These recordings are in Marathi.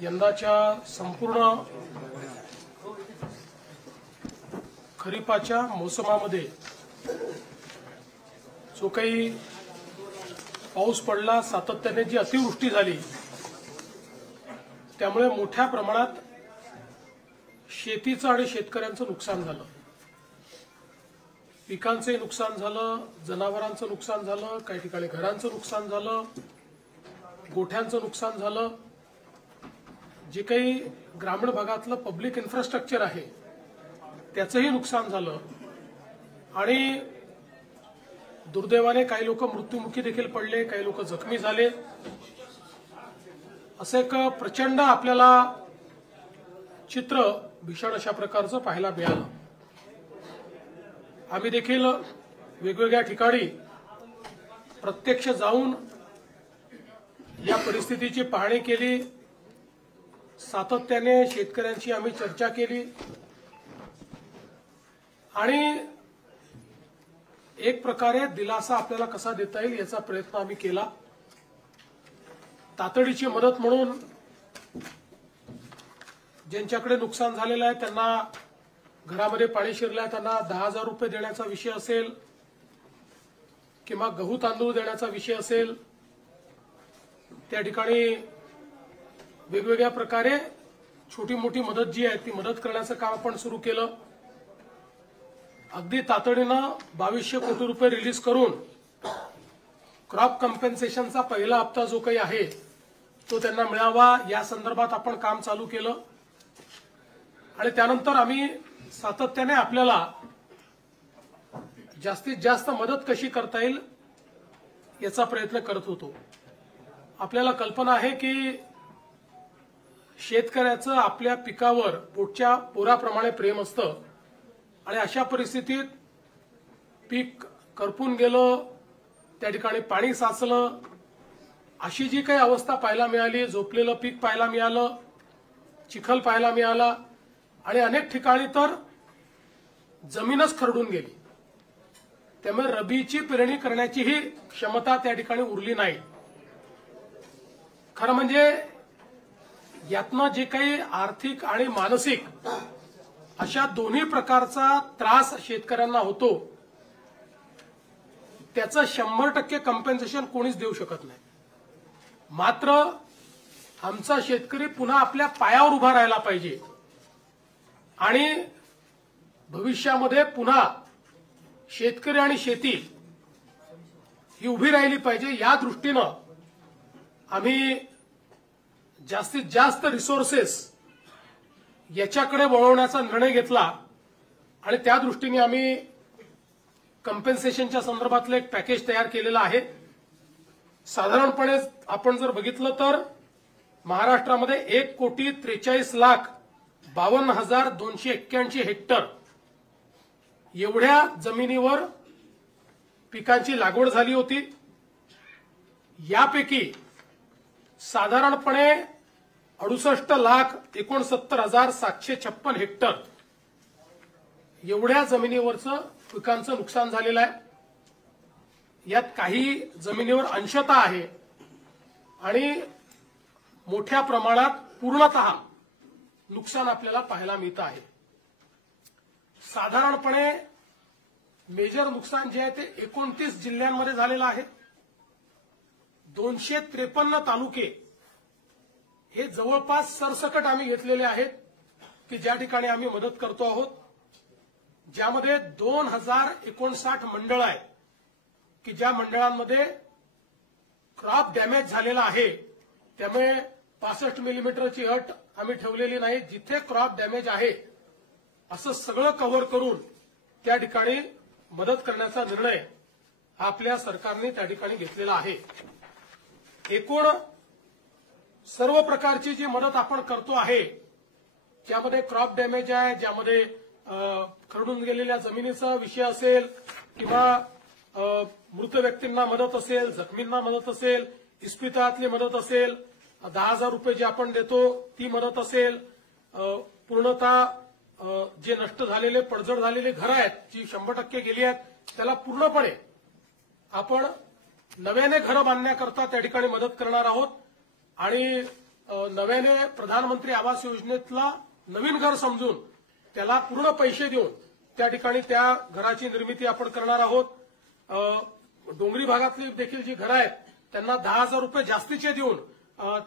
यंदाच्या संपूर्ण खरीपाच्या मोसमामध्ये जो काही पाऊस पडला, सातत्याने जी अतिवृष्टी झाली, त्यामुळे मोठ्या प्रमाणात शेतीचं आणि शेतकऱ्यांचं नुकसान झालं. पिकांचे नुकसान झालं, जनावरांचं नुकसान झालं, काही ठिकाणी घरांचं नुकसान झालं, गोठ्यांचं नुकसान झालं. जे काही ग्रामीण भागातलं पब्लिक इन्फ्रास्ट्रक्चर आहे त्याचंही नुकसान झालं आणि दुर्दैवाने काही लोक मृत्युमुखी देखील पडले, काही लोक जखमी झाले. असं एक प्रचंड आपल्याला चित्र भीषण अशा प्रकारचं पाहायला मिळालं. आम्ही देखील वेगवेगळ्या ठिकाणी प्रत्यक्ष जाऊन या परिस्थितीची पाहणी केली. सातत्याने शेतकऱ्यांशी आम्ही चर्चा केली आणि एक प्रकारे दिलासा आपल्याला कसा देता येईल याचा प्रयत्न आम्ही केला. तातडीची मदत म्हणून ज्यांच्याकडे नुकसान झालेलं आहे, त्यांना घरामध्ये पाणी शिरलं आहे, त्यांना 10,000 रुपये देण्याचा विषय असेल किंवा गहू तांदूळ देण्याचा विषय असेल, त्या ठिकाणी वेगवेगळ्या प्रकारे छोटी मोठी मदत जी आहे ती मदत करण्याचं काम आपण सुरू केलं. अगदी तातडीनं 2200 कोटी रुपये रिलीज करून क्रॉप कम्पेन्सेशनचा पहिला हप्ता जो काही आहे तो त्यांना मिळावा या संदर्भात आपण काम चालू केलं. आणि त्यानंतर आम्ही सातत्याने आपल्याला जास्तीत जास्त मदत कशी करता येईल याचा प्रयत्न करत होतो. आपल्याला कल्पना आहे की शेतकऱ्याचं आपल्या पिकावर पोटच्या पोराप्रमाणे प्रेम असतं आणि अशा परिस्थितीत पीक करपून गेलं, त्या ठिकाणी पाणी साचलं, अशी जी काही अवस्था पाहायला मिळाली, झोपलेलं पीक पाहायला मिळालं, चिखल पाहायला मिळाला आणि अनेक ठिकाणी तर जमीनच खरडून गेली. त्यामुळे रबीची पेरणी करण्याचीही क्षमता त्या ठिकाणी उरली नाही. खरं म्हणजे यातनं जे काही आर्थिक आणि मानसिक अशा दोन्ही प्रकारचा त्रास शेतकऱ्यांना होतो त्याचं 100% कम्पेन्सेशन कोणीच देऊ शकत नाही. मात्र आमचा शेतकरी पुन्हा आपल्या पायावर उभा राहायला पाहिजे आणि भविष्यामध्ये पुन्हा शेतकरी आणि शेती ही उभी राहिली पाहिजे. या दृष्टीनं आम्ही जास्तीत जास्त रिसोर्सेस याच्याकडे वळवण्याचा निर्णय घेतला आणि त्या दृष्टीने आम्ही कम्पेन्सेशनच्या संदर्भातलं एक पॅकेज तयार केलेलं आहे. साधारणपणे आपण जर बघितलं तर महाराष्ट्रामध्ये 1,43,52,281 हेक्टर एवढ्या जमिनीवर पिकांची लागवड झाली होती. यापैकी साधारणपणे 68,69,756 हेक्टर एवढ्या जमिनीवरचं पिकांचं नुकसान झालेलं आहे. यात काही जमिनीवर अंशतः आहे आणि मोठ्या प्रमाणात पूर्णतः नुकसान आपल्याला पाहायला मिळतं आहे. साधारणपणे मेजर नुकसान जे आहे ते 29 जिल्ह्यांमध्ये झालेलं आहे. 253 तालुके हे जवळपास सरसकट आम्ही घेतलेले आहेत की ज्या ठिकाणी आम्ही मदत करतो आहोत, ज्यामध्ये 2059 मंडळ आहेत की ज्या मंडळांमध्ये क्रॉप डॅमेज झालेला आहे. त्यामुळे 65 मिलीमीटरची अट आम्ही ठेवलेली नाही. जिथे क्रॉप डॅमेज आहे असं सगळं कव्हर करून त्या ठिकाणी मदत करण्याचा निर्णय आपल्या सरकारने त्या ठिकाणी घेतलेला आहे. एकूण सर्व प्रकारची जी मदत आपण करतो आहे, ज्यामध्ये क्रॉप डॅमेज आहे, ज्यामध्ये खरडून गेलेल्या जमिनीचा विषय असेल किंवा मृत व्यक्तींना मदत असेल, जखमींना मदत असेल, इस्पितळातली मदत असेल, 10,000 रुपये जे आपण देतो ती मदत असेल, पूर्णतः जे नष्ट झालेले पडझड झालेले घरं आहेत जी 100% गेली आहेत त्याला पूर्णपणे आपण नव्याने घरं बांधण्याकरता त्या ठिकाणी मदत करणार आहोत आणि नव्याने प्रधानमंत्री आवास योजनेतला नवीन घर समजून त्याला पूर्ण पैसे देऊन त्या ठिकाणी त्या घराची निर्मिती आपण करणार आहोत. डोंगरी भागातली देखील जी घरं आहेत त्यांना 10,000 रुपये जास्तीचे देऊन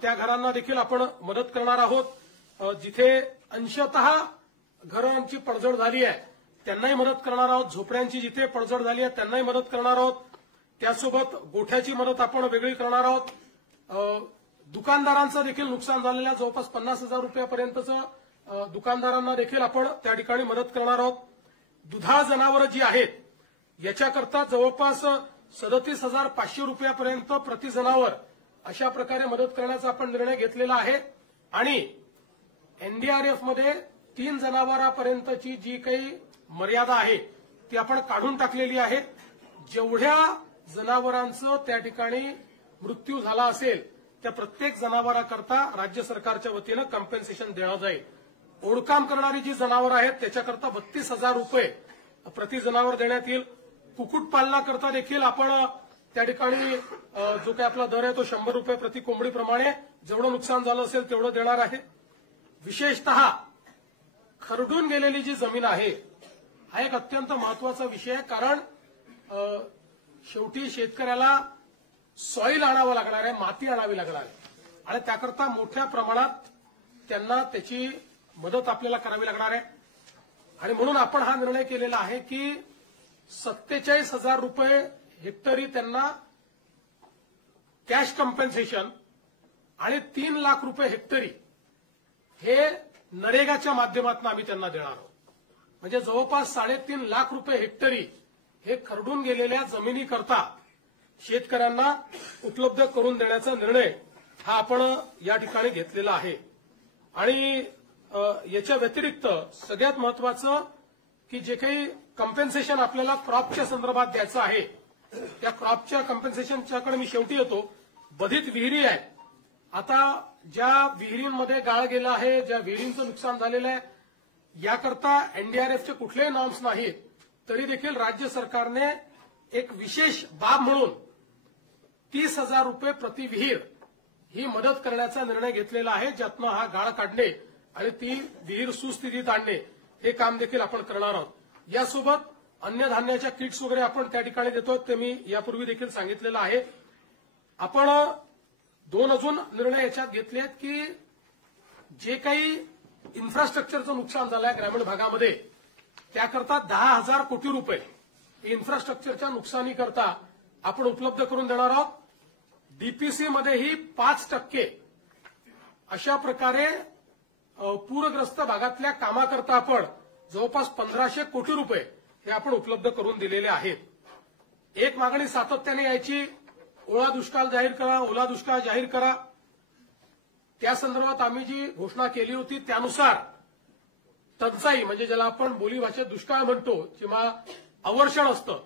त्या घरांना देखील आपण मदत करणार आहोत. जिथे अंशतः घरांची पडझड झाली आहे त्यांनाही मदत करणार आहोत. झोपड्यांची जिथे पडझड झाली आहे त्यांनाही मदत करणार आहोत. त्यासोबत गोठ्याची मदत आपण वेगळी करणार आहोत. दुकानदारांचं देखील नुकसान झालेल्या जवळपास 50,000 रुपयापर्यंतचं दुकानदारांना देखील आपण त्या ठिकाणी मदत करणार आहोत. दुधाळ जनावरं जी आहेत याच्याकरता जवळपास 37,500 रुपयापर्यंत प्रति जनावर अशा प्रकारे मदत करण्याचा आपण निर्णय घेतलेला आहे. आणि एनडीआरएफमध्ये 3 जनावरांपर्यंतची जी काही मर्यादा आहे ती आपण काढून टाकलेली आहे. जेवढ्या जनावरांचं त्या ठिकाणी मृत्यू झाला असेल त्या प्रत्येक जनावराकरता राज्य सरकारच्या वतीनं कॉम्पेन्सेशन देण्यात जाईल. ओढकाम करणारी जी जनावरं आहेत त्याच्याकरता 32,000 रुपये प्रति जनावर देण्यात येईल. कुक्कुटपालनाकरता देखील आपण त्या ठिकाणी जो काही आपला दर आहे तो 100 रुपये प्रति कोंबडीप्रमाणे जेवढं नुकसान झालं असेल तेवढं देणार आहे. विशेषतः खरडून गेलेली जी जमीन आहे हा एक अत्यंत महत्वाचा विषय आहे. कारण शेवटी शेतकऱ्याला सॉईल आणावं लागणार आहे, माती आणावी लागणार आहे आणि त्याकरता मोठ्या प्रमाणात त्यांना त्याची मदत आपल्याला करावी लागणार आहे. आणि म्हणून आपण हा निर्णय केलेला आहे की 47,000 रुपये हेक्टरी त्यांना कॅश कॉम्पेन्सेशन आणि 3 लाख रुपये हेक्टरी हे नरेगाच्या माध्यमातून आम्ही त्यांना देणार आहोत. म्हणजे जवळपास 3.5 लाख रुपये हेक्टरी हे खरडून गेलेल्या जमिनीकरता शेतकऱ्यांना उपलब्ध करून देण्याचा निर्णय हा आपण या ठिकाणी घेतलेला आहे. आणि याच्या व्यतिरिक्त सगळ्यात महत्वाचं की जे काही कॉम्पेन्सेशन आपल्याला क्रॉपच्या संदर्भात द्यायचं आहे त्या क्रॉपच्या कॉम्पेन्सेशनच्याकडे मी शेवटी येतो. बधित विहिरी आहेत. आता ज्या विहिरींमध्ये गाळ गेला आहे, ज्या विहिरींचं नुकसान झालेलं आहे याकरता एनडीआरएफचे कुठलेही नॉर्म्स नाहीत तरी देखील राज्य सरकारने एक विशेष बाब म्हणून 30,000 रुपये प्रति विहीर ही मदत करण्याचा निर्णय घेतलेला आहे. ज्यातनं हा गाळ काढणे आणि ती विहीर सुस्थितीत आणणे हे काम देखील आपण करणार आहोत. यासोबत अन्नधान्याच्या किट्स वगैरे आपण त्या ठिकाणी देतोय ते मी यापूर्वी देखील सांगितलेलं आहे. आपण 2 अजून निर्णय याच्यात घेतले आहेत की जे काही इन्फ्रास्ट्रक्चरचं नुकसान झालं आहे ग्रामीण भागामध्ये त्याकरता 10,000 कोटी रुपये इन्फ्रास्ट्रक्चरच्या नुकसानीकरता आपण उपलब्ध करून देणार आहोत. डीपीसीमध्येही 5% अशा प्रकारे पूरग्रस्त भागातल्या कामाकरता आपण जवळपास 1,500 कोटी रुपये हे आपण उपलब्ध करून दिलेले आहेत. एक मागणी सातत्याने यायची, ओला दुष्काळ जाहीर करा, ओला दुष्काळ जाहीर करा. त्या संदर्भात आम्ही जी घोषणा केली होती त्यानुसार टंचाई म्हणजे ज्याला आपण बोलीभाषेत दुष्काळ म्हणतो किंवा अवर्षण असतं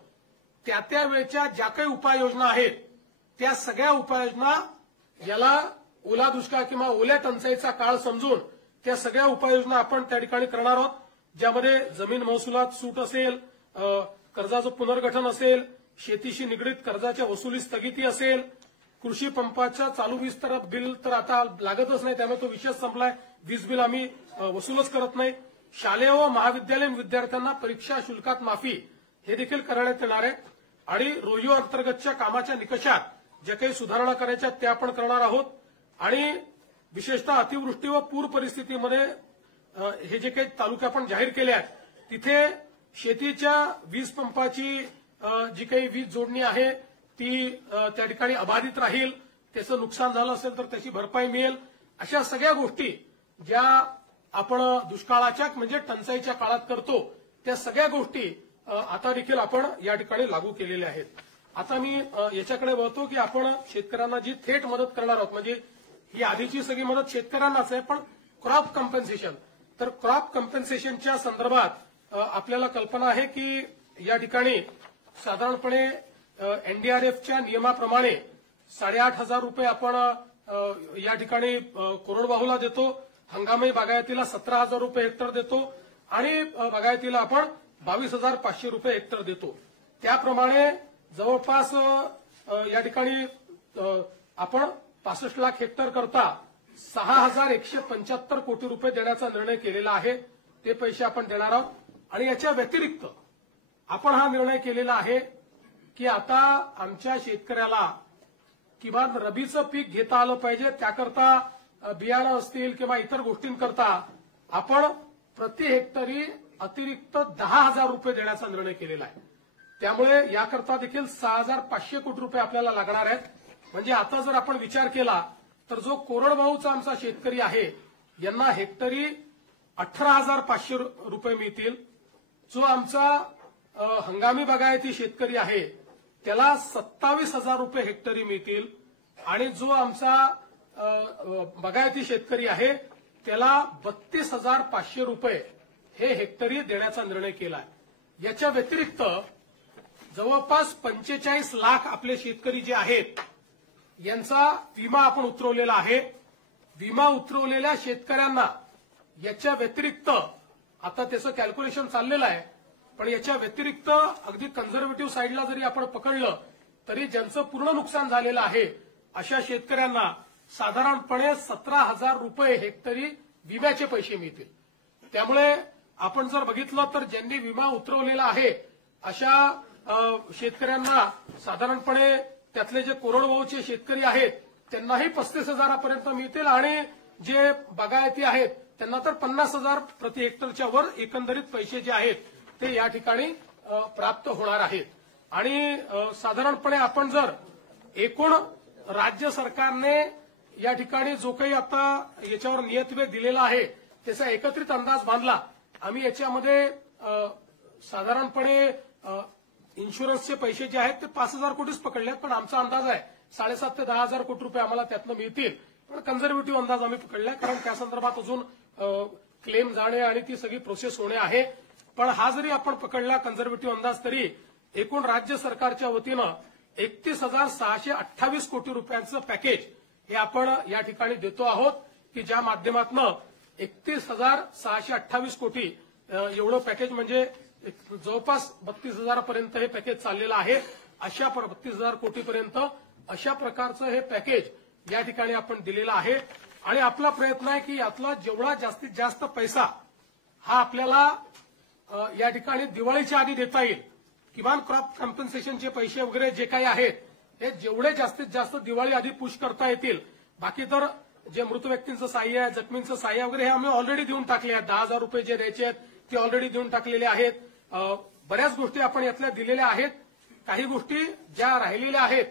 त्या वेळच्या ज्या काही उपाययोजना आहेत त्या सगळ्या उपाययोजना याला ओला दुष्काळ किंवा ओल्या टंचाईचा काळ समजून त्या सगळ्या उपाययोजना आपण त्या ठिकाणी करणार आहोत. ज्यामध्ये जमीन महसुलात सूट असेल, कर्जाचं पुनर्गठन असेल, शेतीशी निगडीत कर्जाच्या वसुली स्थगिती असेल, कृषी पंपाच्या चालू वीज तर बिल तर आता लागतच नाही त्यामुळे तो विषय संपलाय. वीज बिल आम्ही वसूलच करत नाही. शालेय व महाविद्यालयीन विद्यार्थ्यांना परीक्षा शुल्कात माफी हे देखील करण्यात येणार आहे. आणि रोहिओ अंतर्गतच्या कामाच्या निकषात ज्या काही सुधारणा करायच्या त्या आपण करणार आहोत. आणि विशेषतः अतिवृष्टी व पूर परिस्थितीमध्ये हे जे काही तालुके आपण जाहीर केले आहेत तिथे शेतीच्या वीज पंपाची जी काही वीज जोडणी आहे ती त्या ठिकाणी अबाधित राहील. त्याचं नुकसान झालं असेल तर त्याची भरपाई मिळेल. अशा सगळ्या गोष्टी ज्या आपण दुष्काळाच्या म्हणजे टंचाईच्या काळात करतो त्या सगळ्या गोष्टी आता देखील आपण या ठिकाणी लागू केलेल्या आहेत. आता मी याच्याकडे वळतो की आपण शेतकऱ्यांना जी थेट मदत करणार आहोत म्हणजे ही आधीची सगळी मदत शेतकऱ्यांनाच आहे पण क्रॉप कॉम्पेन्सेशन. तर क्रॉप कॉम्पेन्सेशनच्या संदर्भात आपल्याला कल्पना आहे की या ठिकाणी साधारणपणे एनडीआरएफच्या नियमाप्रमाणे 8,500 रुपये आपण या ठिकाणी कोरडवाहूला देतो. हंगामी बागायतीला 17,000 रुपये हेक्टर देतो आणि बागायतीला आपण 22,500 रुपये हेक्टर देतो. त्याप्रमाणे जवळपास या ठिकाणी आपण 65 लाख हेक्टर करता 6,175 कोटी रुपये देण्याचा निर्णय केलेला आहे. ते पैसे आपण देणार आहोत. आणि याच्या व्यतिरिक्त आपण हा निर्णय केलेला आहे की आता आमच्या शेतकऱ्याला किमान रबीचं पीक घेता आलं पाहिजे. त्याकरता बियाणं असतील किंवा इतर गोष्टींकरता आपण प्रति हेक्टरी अतिरिक्त 10,000 रुपये देण्याचा निर्णय केलेला आहे. त्यामुळे याकरता देखील 6,500 कोटी रुपये आपल्याला लागणार आहेत. म्हणजे आता जर आपण विचार केला तर जो कोरडवाहूचा आमचा शेतकरी आहे यांना हेक्टरी 18,500 रुपये मिळतील. जो आमचा हंगामी बागायती शेतकरी आहे त्याला 27,000 रुपये हेक्टरी मिळतील. आणि जो आमचा बागायती शेतकरी आहे त्याला 32,500 रुपये हे हेक्टरी देण्याचा निर्णय केला आहे. याच्या व्यतिरिक्त जवळपास 45 लाख आपले शेतकरी जे आहेत यांचा विमा आपण उतरवलेला आहे. विमा उतरवलेल्या शेतकऱ्यांना याच्या व्यतिरिक्त आता त्याचं कॅल्क्युलेशन चाललेलं आहे, पण याच्या व्यतिरिक्त अगदी कन्झर्वेटिव्ह साईडला जरी आपण पकडलं तरी ज्यांचं पूर्ण नुकसान झालेलं आहे अशा शेतकऱ्यांना साधारणपणे 17,000 रुपये हेक्टरी विम्याचे पैसे मिळतील. त्यामुळे आपण जर बघितलं तर ज्यांनी विमा उतरवलेला आहे अशा शेतकऱ्यांना साधारणपणे त्यातले जे कोरडवाहूचे शेतकरी आहेत त्यांनाही 35,000 मिळतील. आणि जे बागायती आहेत त्यांना तर 50,000 प्रति हेक्टरच्या वर एकंदरीत पैसे जे आहेत ते या ठिकाणी प्राप्त होणार आहेत. आणि साधारणपणे आपण जर एकूण राज्य सरकारने या ठिकाणी जो काही आता याच्यावर नियतव्यय दिलेला आहे त्याचा एकत्रित अंदाज बांधला. आम्ही याच्यामध्ये साधारणपणे इन्शुरन्सचे पैसे जे आहेत ते 5,000 कोटीच पकडले, पण आमचा अंदाज आहे 7,500 ते 10,000 कोटी रुपये आम्हाला त्यातनं मिळतील. पण कन्झर्वेटिव्ह अंदाज आम्ही पकडला कारण त्या संदर्भात अजून क्लेम जाणे आणि ती सगळी प्रोसेस होणे आहे. पण हा जरी आपण पकडला कन्झर्वेटिव्ह अंदाज तरी एकूण राज्य सरकारच्या वतीनं 31,628 कोटी रुपयांचं पॅकेज हे आपण या ठिकाणी देतो आहोत की ज्या माध्यमातून 31,628 कोटी एवढं पॅकेज म्हणजे जवळपास 32,000 पर्यंत हे पॅकेज चाललेलं आहे. अशा 32,000 कोटीपर्यंत अशा प्रकारचं हे पॅकेज या ठिकाणी आपण दिलेलं आहे. आणि आपला प्रयत्न आहे की यातला जेवढा जास्तीत जास्त पैसा हा आपल्याला या ठिकाणी दिवाळीच्या आधी देता येईल. किमान क्रॉप कॉम्पन्सेशनचे पैसे वगैरे जे काही आहेत हे जेवढे जास्तीत जास्त दिवाळी आधी पुश करता येतील. बाकी तर जे मृत व्यक्तींचं सहाय्य आहे, जखमींचं सहाय्य वगैरे हे आम्ही ऑलरेडी देऊन टाकले आहेत. 10,000 रुपये जे द्यायचे आहेत ते ऑलरेडी देऊन टाकलेले आहेत. बऱ्याच गोष्टी आपण यातल्या दिलेल्या आहेत. काही गोष्टी ज्या राहिलेल्या आहेत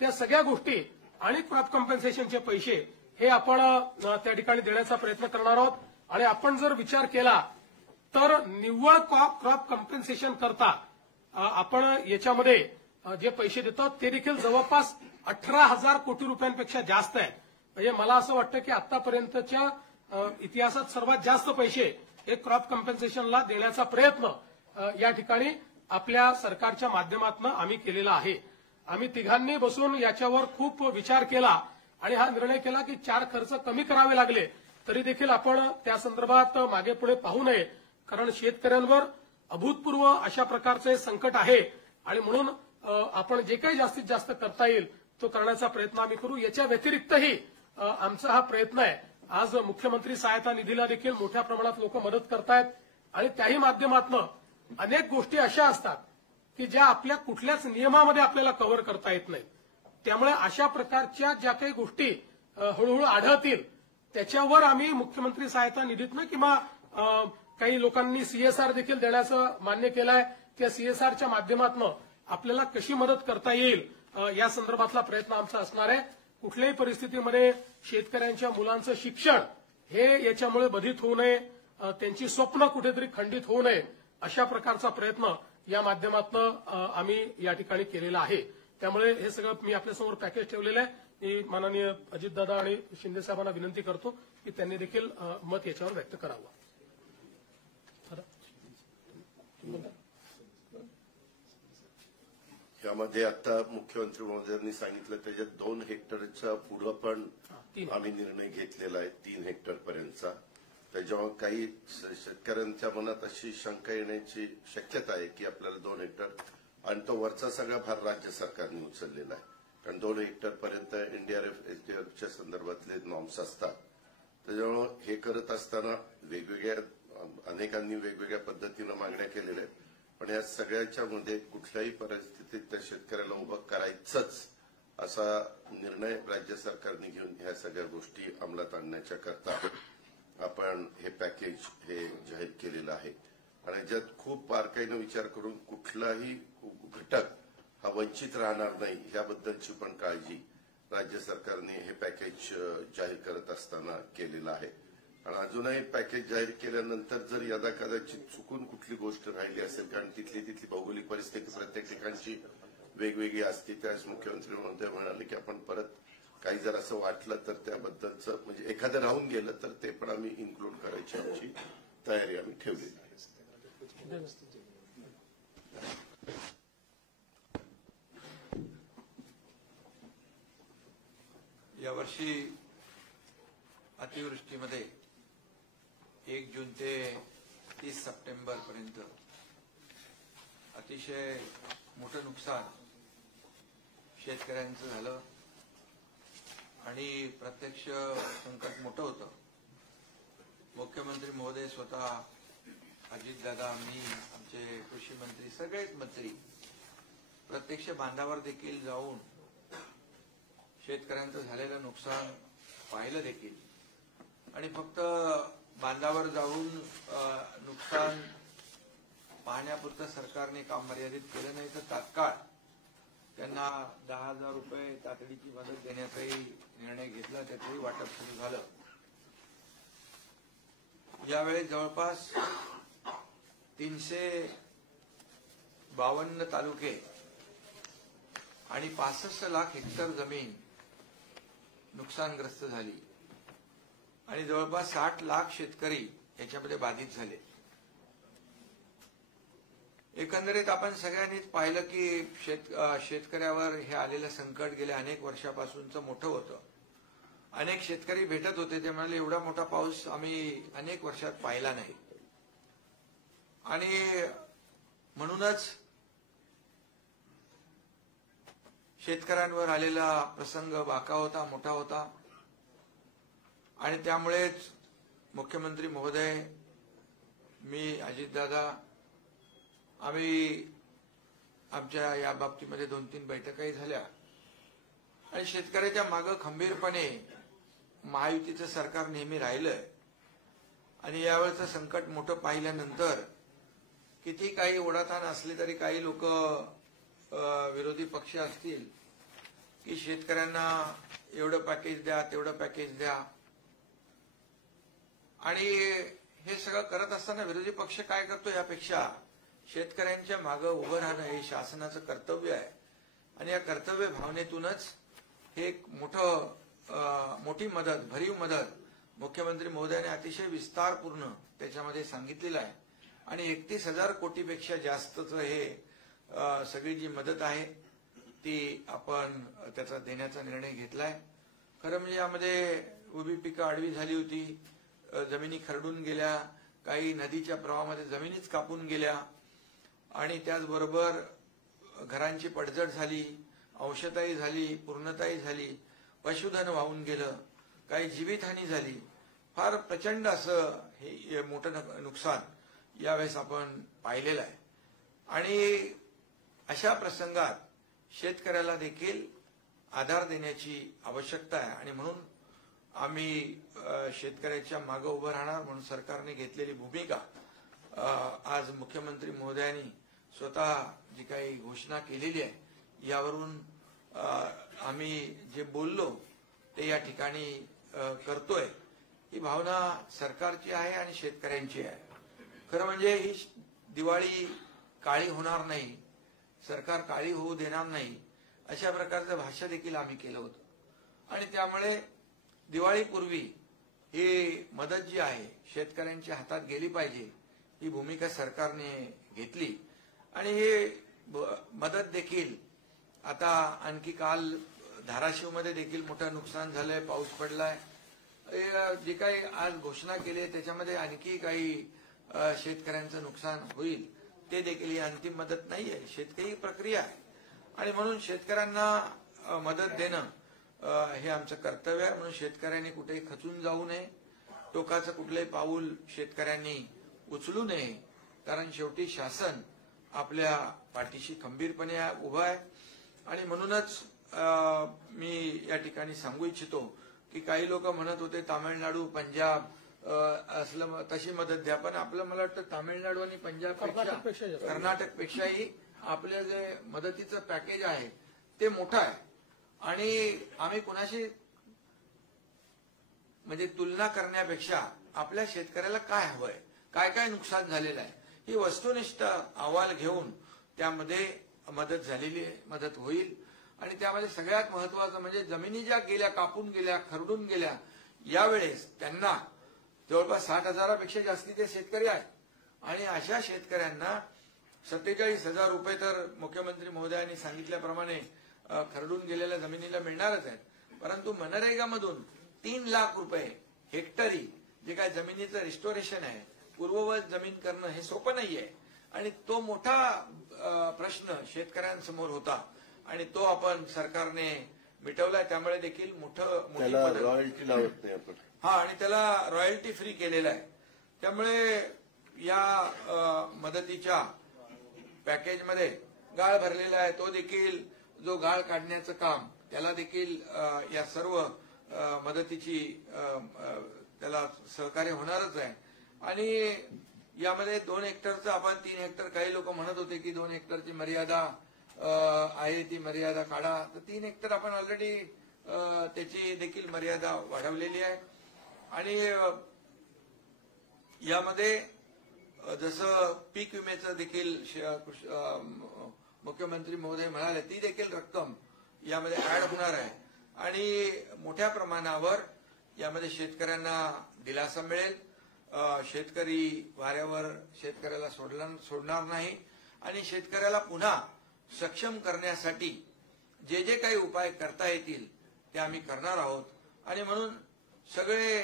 त्या सगळ्या गोष्टी आणि क्रॉप कॉम्पन्सेशनचे पैसे हे आपण त्या ठिकाणी देण्याचा प्रयत्न करणार आहोत. आणि आपण जर विचार केला तर निव्वळ क्रॉप कॉम्पन्सेशन करता आपण याच्यामध्ये जे पैसे देतो ते देखील जवळपास 18,000 कोटी रुपयांपेक्षा जास्त आहेत. म्हणजे मला असं वाटतं की आतापर्यंतच्या इतिहासात सर्वात जास्त पैसे हे क्रॉप कॉम्पन्सेशनला देण्याचा प्रयत्न या ठिकाणी आपल्या सरकारच्या माध्यमातून आम्ही केलेला आहे. आम्ही तिघांनी बसून याच्यावर खूप विचार केला आणि हा निर्णय केला की 4 खर्च कमी करावे लागले तरी देखील आपण त्या संदर्भात मागे पुढे पाहू नये. कारण शेतकऱ्यांवर अभूतपूर्व अशा प्रकारचे संकट आहे आणि म्हणून आपण जे काही जास्तीत जास्त करता येईल तो करण्याचा प्रयत्न आम्ही करू. याच्या व्यतिरिक्तही आमचा हा प्रयत्न आहे. आज मुख्यमंत्री सहायता निधीला देखील मोठ्या प्रमाणात लोक मदत करतायत आणि त्याही माध्यमातून अनेक गोष्टी अशा असतात की ज्या आपल्या कुठल्याच नियमामध्ये आपल्याला कव्हर करता येत नाहीत. त्यामुळे अशा प्रकारच्या ज्या काही गोष्टी हळूहळू आढळतील त्याच्यावर आम्ही मुख्यमंत्री सहायता निधीतनं किंवा काही लोकांनी सीएसआर देखील देण्याचं मान्य केलं आहे. त्या सीएसआरच्या माध्यमातून आपल्याला कशी मदत करता येईल या संदर्भातला प्रयत्न आमचा असणार आहे. कुठल्याही परिस्थितीमध्ये शेतकऱ्यांच्या मुलांचं शिक्षण हे याच्यामुळे बाधित होऊ नये, त्यांची स्वप्न कुठेतरी खंडित होऊ नये अशा प्रकारचा प्रयत्न या माध्यमातून आम्ही या ठिकाणी केलेला आहे. त्यामुळे हे सगळं मी आपल्यासमोर पॅकेज ठेवलेलं आहे. मी माननीय अजितदादा आणि शिंदे साहेबांना विनंती करतो की त्यांनी देखील मत याच्यावर व्यक्त करावं. यामध्ये आता मुख्यमंत्री महोदयांनी सांगितलं त्याच्यात 2 हेक्टरच्या पुढे पण आम्ही निर्णय घेतलेला आहे 3 हेक्टरपर्यंतचा. त्याच्यामुळे काही शेतकऱ्यांच्या मनात अशी शंका येण्याची शक्यता आहे की आपल्याला 2 हेक्टर आणि तो वरचा सगळा भार राज्य सरकारने उचललेला आहे. कारण 2 हेक्टरपर्यंत एनडीआरएफ एसडीआरएफच्या संदर्भातले नॉर्म्स असतात त्याच्यामुळे हे करत असताना अनेकांनी वेगवेगळ्या पद्धतीनं मागण्या केलेल्या आहेत, पण या सगळ्याच्या मध्ये कुठल्याही परिस्थितीत त्या शेतकऱ्याला उभं करायचंच असा निर्णय राज्य सरकारने घेऊन ह्या सगळ्या गोष्टी अंमलात आणण्याच्या करता आपण हे पॅकेज हे जाहीर केलेलं आहे. आणि याच्यात खूप बारकाईनं विचार करून कुठलाही घटक हा वंचित राहणार नाही याबद्दलची पण काळजी राज्य सरकारने हे पॅकेज जाहीर करत असताना केलेलं आहे. आणि अजूनही पॅकेज जाहीर केल्यानंतर जर यदाकदाचित चुकून कुठली गोष्ट राहिली असेल, कारण तिथली भौगोलिक परिस्थिती प्रत्येक ठिकाणची वेगवेगळी असते, त्यावेळेस मुख्यमंत्री महोदय म्हणाले की आपण परत काही जर असं वाटलं तर त्याबद्दलचं म्हणजे एखादं राहून गेलं तर ते पण आम्ही इन्क्लूड करायची आमची तयारी आम्ही ठेवलेली आहे. यावर्षी अतिवृष्टीमध्ये 1 जून ते 30 सप्टेंबर पर्यंत अतिशय मोठं नुकसान शेतकऱ्यांचं झालं आणि प्रत्यक्ष संकट मोठं होतं. मुख्यमंत्री महोदय स्वतः, अजितदादा, मी, आमचे कृषी मंत्री, सगळेच मंत्री प्रत्यक्ष बांधावर देखील जाऊन शेतकऱ्यांचं झालेलं नुकसान पाहिलं देखील. आणि फक्त बांधावर जाऊन नुकसान पाहण्यापुरतं सरकारने काम मर्यादित केलं नाही, तर तात्काळ त्यांना 10,000 रुपये तातडीची मदत देण्याचाही निर्णय घेतला. त्याचंही वाटप सुरू झालं. यावेळी जवळपास 352 तालुके आणि 65 लाख हेक्टर जमीन नुकसानग्रस्त झाली आणि जवळपास 60 लाख शेतकरी याच्यामध्ये बाधित झाले. एकंदरीत आपण सगळ्यांनीच पाहिलं की शेतकऱ्यावर हे आलेलं संकट गेल्या अनेक वर्षापासूनचं मोठं होतं. अनेक शेतकरी भेटत होते, ते म्हणाले एवढा मोठा पाऊस आम्ही अनेक वर्षात पाहिला नाही. आणि म्हणूनच शेतकऱ्यांवर आलेला प्रसंग बाका होता, मोठा होता. आणि त्यामुळेच मुख्यमंत्री महोदय, मी, अजितदादा, आम्ही आमच्या या बाबतीमध्ये 2-3 बैठकाही झाल्या आणि शेतकऱ्याच्या मागे खंबीरपणे महायुतीचं सरकार नेहमी राहिलंय. आणि यावेळचं संकट मोठं पाहिल्यानंतर किती काही ओढाताण असले तरी काही लोक विरोधी पक्ष असतील की शेतकऱ्यांना एवढं पॅकेज द्या, तेवढं पॅकेज द्या. आणि हे सगळं करत असताना विरोधी पक्ष काय करतो, यापेक्षा शेतकऱ्यांच्या मागे उभं राहणं हे शासनाचं कर्तव्य आहे. आणि या कर्तव्य भावनेतूनच हे एक मोठी मदत, भरीव मदत मुख्यमंत्री महोदयाने अतिशय विस्तारपूर्ण त्याच्यामध्ये सांगितलेलं आहे. आणि 31,000 कोटीपेक्षा जास्तचं हे सगळी जी मदत आहे ती आपण त्याचा देण्याचा निर्णय घेतलाय. खरं म्हणजे यामध्ये उभी पिकं आडवी झाली होती, जमिनी खरडून गेल्या, काही नदीच्या प्रवाहामध्ये जमिनीच कापून गेल्या आणि त्याचबरोबर घरांची पडझड झाली, अंशताही झाली, पूर्णताही झाली, पशुधन वाहून गेलं, काही जीवितहानी झाली. फार प्रचंड असं हे मोठं नुकसान यावेळेस आपण पाहिलेलं आहे. आणि अशा प्रसंगात शेतकऱ्याला देखील आधार देण्याची आवश्यकता आहे. आणि म्हणून आम्ही शेतकऱ्याच्या मागे उभं राहणार म्हणून सरकारने घेतलेली भूमिका आज मुख्यमंत्री महोदयांनी स्वतः जी काही घोषणा केलेली आहे यावरून आम्ही जे बोललो ते या ठिकाणी करतोय. ही भावना सरकारची आहे आणि शेतकऱ्यांची आहे. खरं म्हणजे ही दिवाळी काळी होणार नाही, सरकार काळी होऊ देणार नाही, अशा प्रकारचं भाष्य देखील आम्ही केलं होतं. आणि त्यामुळे दिवाळीपूर्वी ही मदत जी आहे शेतकऱ्यांच्या हातात गेली पाहिजे ही भूमिका सरकारने घेतली. आणि ही मदत देखील आता आणखी काल धाराशिवमध्ये देखील मोठं नुकसान झालंय, पाऊस पडलाय. जी काही आज घोषणा केली आहे त्याच्यामध्ये आणखी काही शेतकऱ्यांचं नुकसान होईल, ते देखील ही अंतिम मदत नाहीये, शेतकरी प्रक्रिया आहे. आणि म्हणून शेतकऱ्यांना मदत देणं हे आमचं कर्तव्य आहे. म्हणून शेतकऱ्यांनी कुठेही खचून जाऊ नये. टोकाचं कुठलंही पाऊल शेतकऱ्यांनी उचलू नये, कारण शेवटी शासन आपल्या पाठीशी खंबीरपणे उभं आहे. आणि म्हणूनच मी या ठिकाणी सांगू इच्छितो की काही लोक म्हणत होते तामिळनाडू, पंजाब असलं तशी मदत द्या, पण आपलं मला वाटतं तामिळनाडू आणि पंजाबपेक्षा कर्नाटकपेक्षाही आपलं जे मदतीचं पॅकेज आहे ते मोठं आहे. आणि आम्ही कुणाशी म्हणजे तुलना करण्यापेक्षा आपल्या शेतकऱ्याला काय हवंय, काय काय नुकसान झालेलं आहे, ही वस्तुनिष्ठ अहवाल घेऊन त्यामध्ये मदत होईल. आणि त्यामध्ये सगळ्यात महत्वाचं म्हणजे जमिनी ज्या गेल्या, कापून गेल्या, खरडून गेल्या, यावेळेस त्यांना जवळपास 60,000पेक्षा जास्ती ते शेतकरी आहेत. आणि अशा शेतकऱ्यांना 47,000 रुपये तर मुख्यमंत्री महोदयांनी सांगितल्याप्रमाणे खरडून गेलेल्या जमिनीला मिळणारच आहेत. परंतु मनरेगामधून 3 लाख रुपये हेक्टरी जे काय जमिनीचं रिस्टोरेशन आहे, पूर्ववत जमीन करणं हे सोपं नाहीये. आणि तो मोठा प्रश्न शेतकऱ्यांसमोर होता आणि तो आपण सरकारने मिटवलाय. त्यामुळे देखील मोठी रॉयल्टी लावत नाही आपण. आणि त्याला रॉयल्टी फ्री केलेला आहे. त्यामुळे या मदतीच्या पॅकेजमध्ये गाळ भरलेला आहे. तो देखील जो गाळ काढण्याचं काम त्याला देखील या सर्व मदतीची त्याला सहकार्य होणारच आहे. आणि यामध्ये 2 हेक्टरचं आपण 3 हेक्टर, काही लोक म्हणत होते की 2 हेक्टरची मर्यादा आहे, ती मर्यादा काढा. तर 3 हेक्टर आपण ऑलरेडी त्याची देखील मर्यादा वाढवलेली आहे. आणि यामध्ये जसं पीक विम्याचं देखील मुख्यमंत्री महोदय म्हणाले, ती देखील रक्कम यामध्ये ऍड होणार आहे. आणि मोठ्या प्रमाणावर यामध्ये शेतकऱ्यांना दिलासा मिळेल. शेतकरी वाऱ्यावर शेतकऱ्याला सोडणार नाही. आणि शेतकऱ्याला पुन्हा सक्षम करण्यासाठी जे जे काही उपाय करता येतील ते आम्ही करणार आहोत. आणि म्हणून सगळे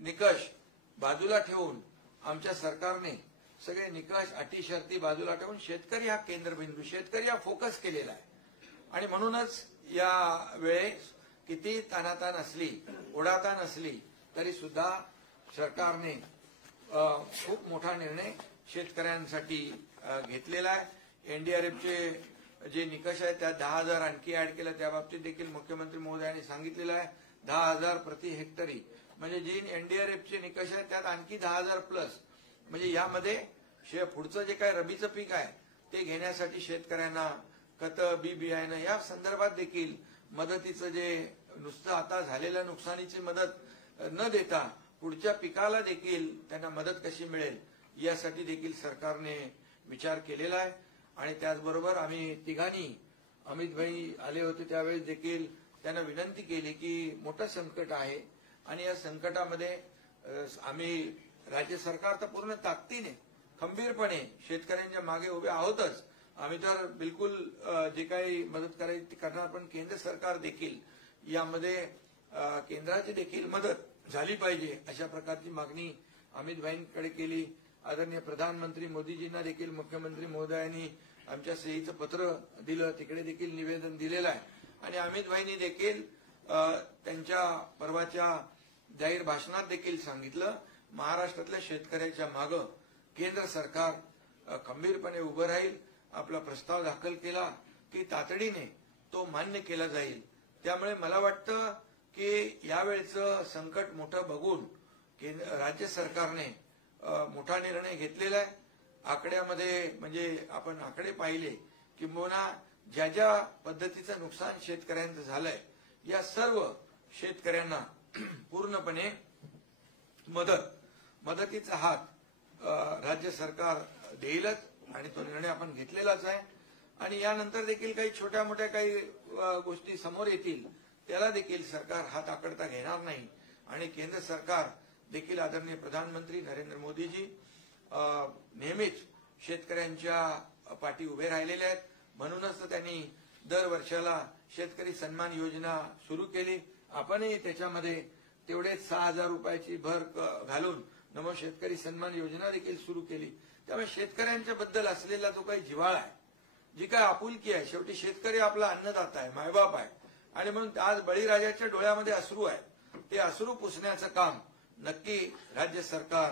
निकष बाजूला ठेवून आमच्या सरकारने सगळे निकष, अटी, शर्ती बाजूला ठेवून शेतकरी हा केंद्रबिंदू, शेतकरी हा फोकस केलेला आहे. आणि म्हणूनच या वेळेस किती तानातान असली, ओढाताण असली तरी सुद्धा सरकारने खूप मोठा निर्णय शेतकऱ्यांसाठी घेतलेला आहे. एनडीआरएफचे जे निकष आहेत त्यात 10,000 आणखी ऍड केलं, त्या बाबतीत देखील मुख्यमंत्री महोदयांनी सांगितलेलं आहे. 10,000 प्रति हेक्टरी म्हणजे जे एनडीआरएफचे निकष आहेत त्यात आणखी 10,000 प्लस. म्हणजे यामध्ये पुढचं जे काय रबीचं पीक आहे ते घेण्यासाठी शेतकऱ्यांना खतं, बी बियाणं या संदर्भात देखील मदतीचं जे नुसतं आता झालेल्या नुकसानीची मदत न देता पुढच्या पिकाला देखील त्यांना मदत कशी मिळेल यासाठी देखील सरकारने विचार केलेला आहे. आणि त्याचबरोबर आम्ही तिघांनी, अमित भाई आले होते त्यावेळेस देखील त्यांना विनंती केली की मोठं संकट आहे आणि या संकटामध्ये आम्ही राज्य सरकार तर पूर्ण ताकदीने खंबीरपणे शेतकऱ्यांच्या मागे उभे आहोतच. आम्ही तर बिलकुल जे काही मदत करायची ती करणार, पण केंद्र सरकार देखील यामध्ये केंद्राची देखील मदत झाली पाहिजे अशा प्रकारची मागणी अमित भाईंकडे केली. आदरणीय प्रधानमंत्री मोदीजींना देखील मुख्यमंत्री महोदयांनी आमच्या सहीचं पत्र दिलं, तिकडे देखील निवेदन दिलेलं आहे. आणि अमित भाईंनी देखील त्यांच्या परवाच्या जाहीर भाषणात देखील सांगितलं, महाराष्ट्रातल्या शेतकऱ्याच्या मागं केंद्र सरकार खंबीरपणे उभं राहील. आपला प्रस्ताव दाखल केला की तातडीने तो मान्य केला जाईल. त्यामुळे मला वाटतं की यावेळचं संकट मोठं बघून राज्य सरकारने मोठा निर्णय घेतलेला आहे. आकड्यामध्ये म्हणजे आपण आकडे पाहिले किंबहुना ज्या ज्या पद्धतीचं नुकसान शेतकऱ्यांचं झालंय या सर्व शेतकऱ्यांना पूर्णपणे मदतीचा हात राज्य सरकार देईलच आणि तो निर्णय आपण घेतलेलाच आहे. आणि यानंतर देखील काही छोट्या मोठ्या काही गोष्टी समोर येतील त्याला देखील सरकार हात आकडता घेणार नाही. आणि केंद्र सरकार देखील आदरणीय प्रधानमंत्री नरेंद्र मोदीजी नेहमीच शेतकऱ्यांच्या पाठी उभे राहिलेले आहेत. म्हणूनच त्यांनी दर वर्षाला शेतकरी सन्मान योजना सुरू केली. आपणही त्याच्यामध्ये तेवढेच 6,000 रुपयाची भर घालून नमो शेतकरी सन्मान योजना देखील सुरू केली. त्यामुळे शेतकऱ्यांच्या बद्दल असलेला जो काही जिव्हाळा आहे, जी काय आपुलकी आहे, शेवटी शेतकरी आपला अन्नदाता आहे, मायबाप आहे. आणि म्हणून आज बळीराजाच्या डोळ्यामध्ये अश्रू आहे. ते अश्रू पुसण्याचं काम नक्की राज्य सरकार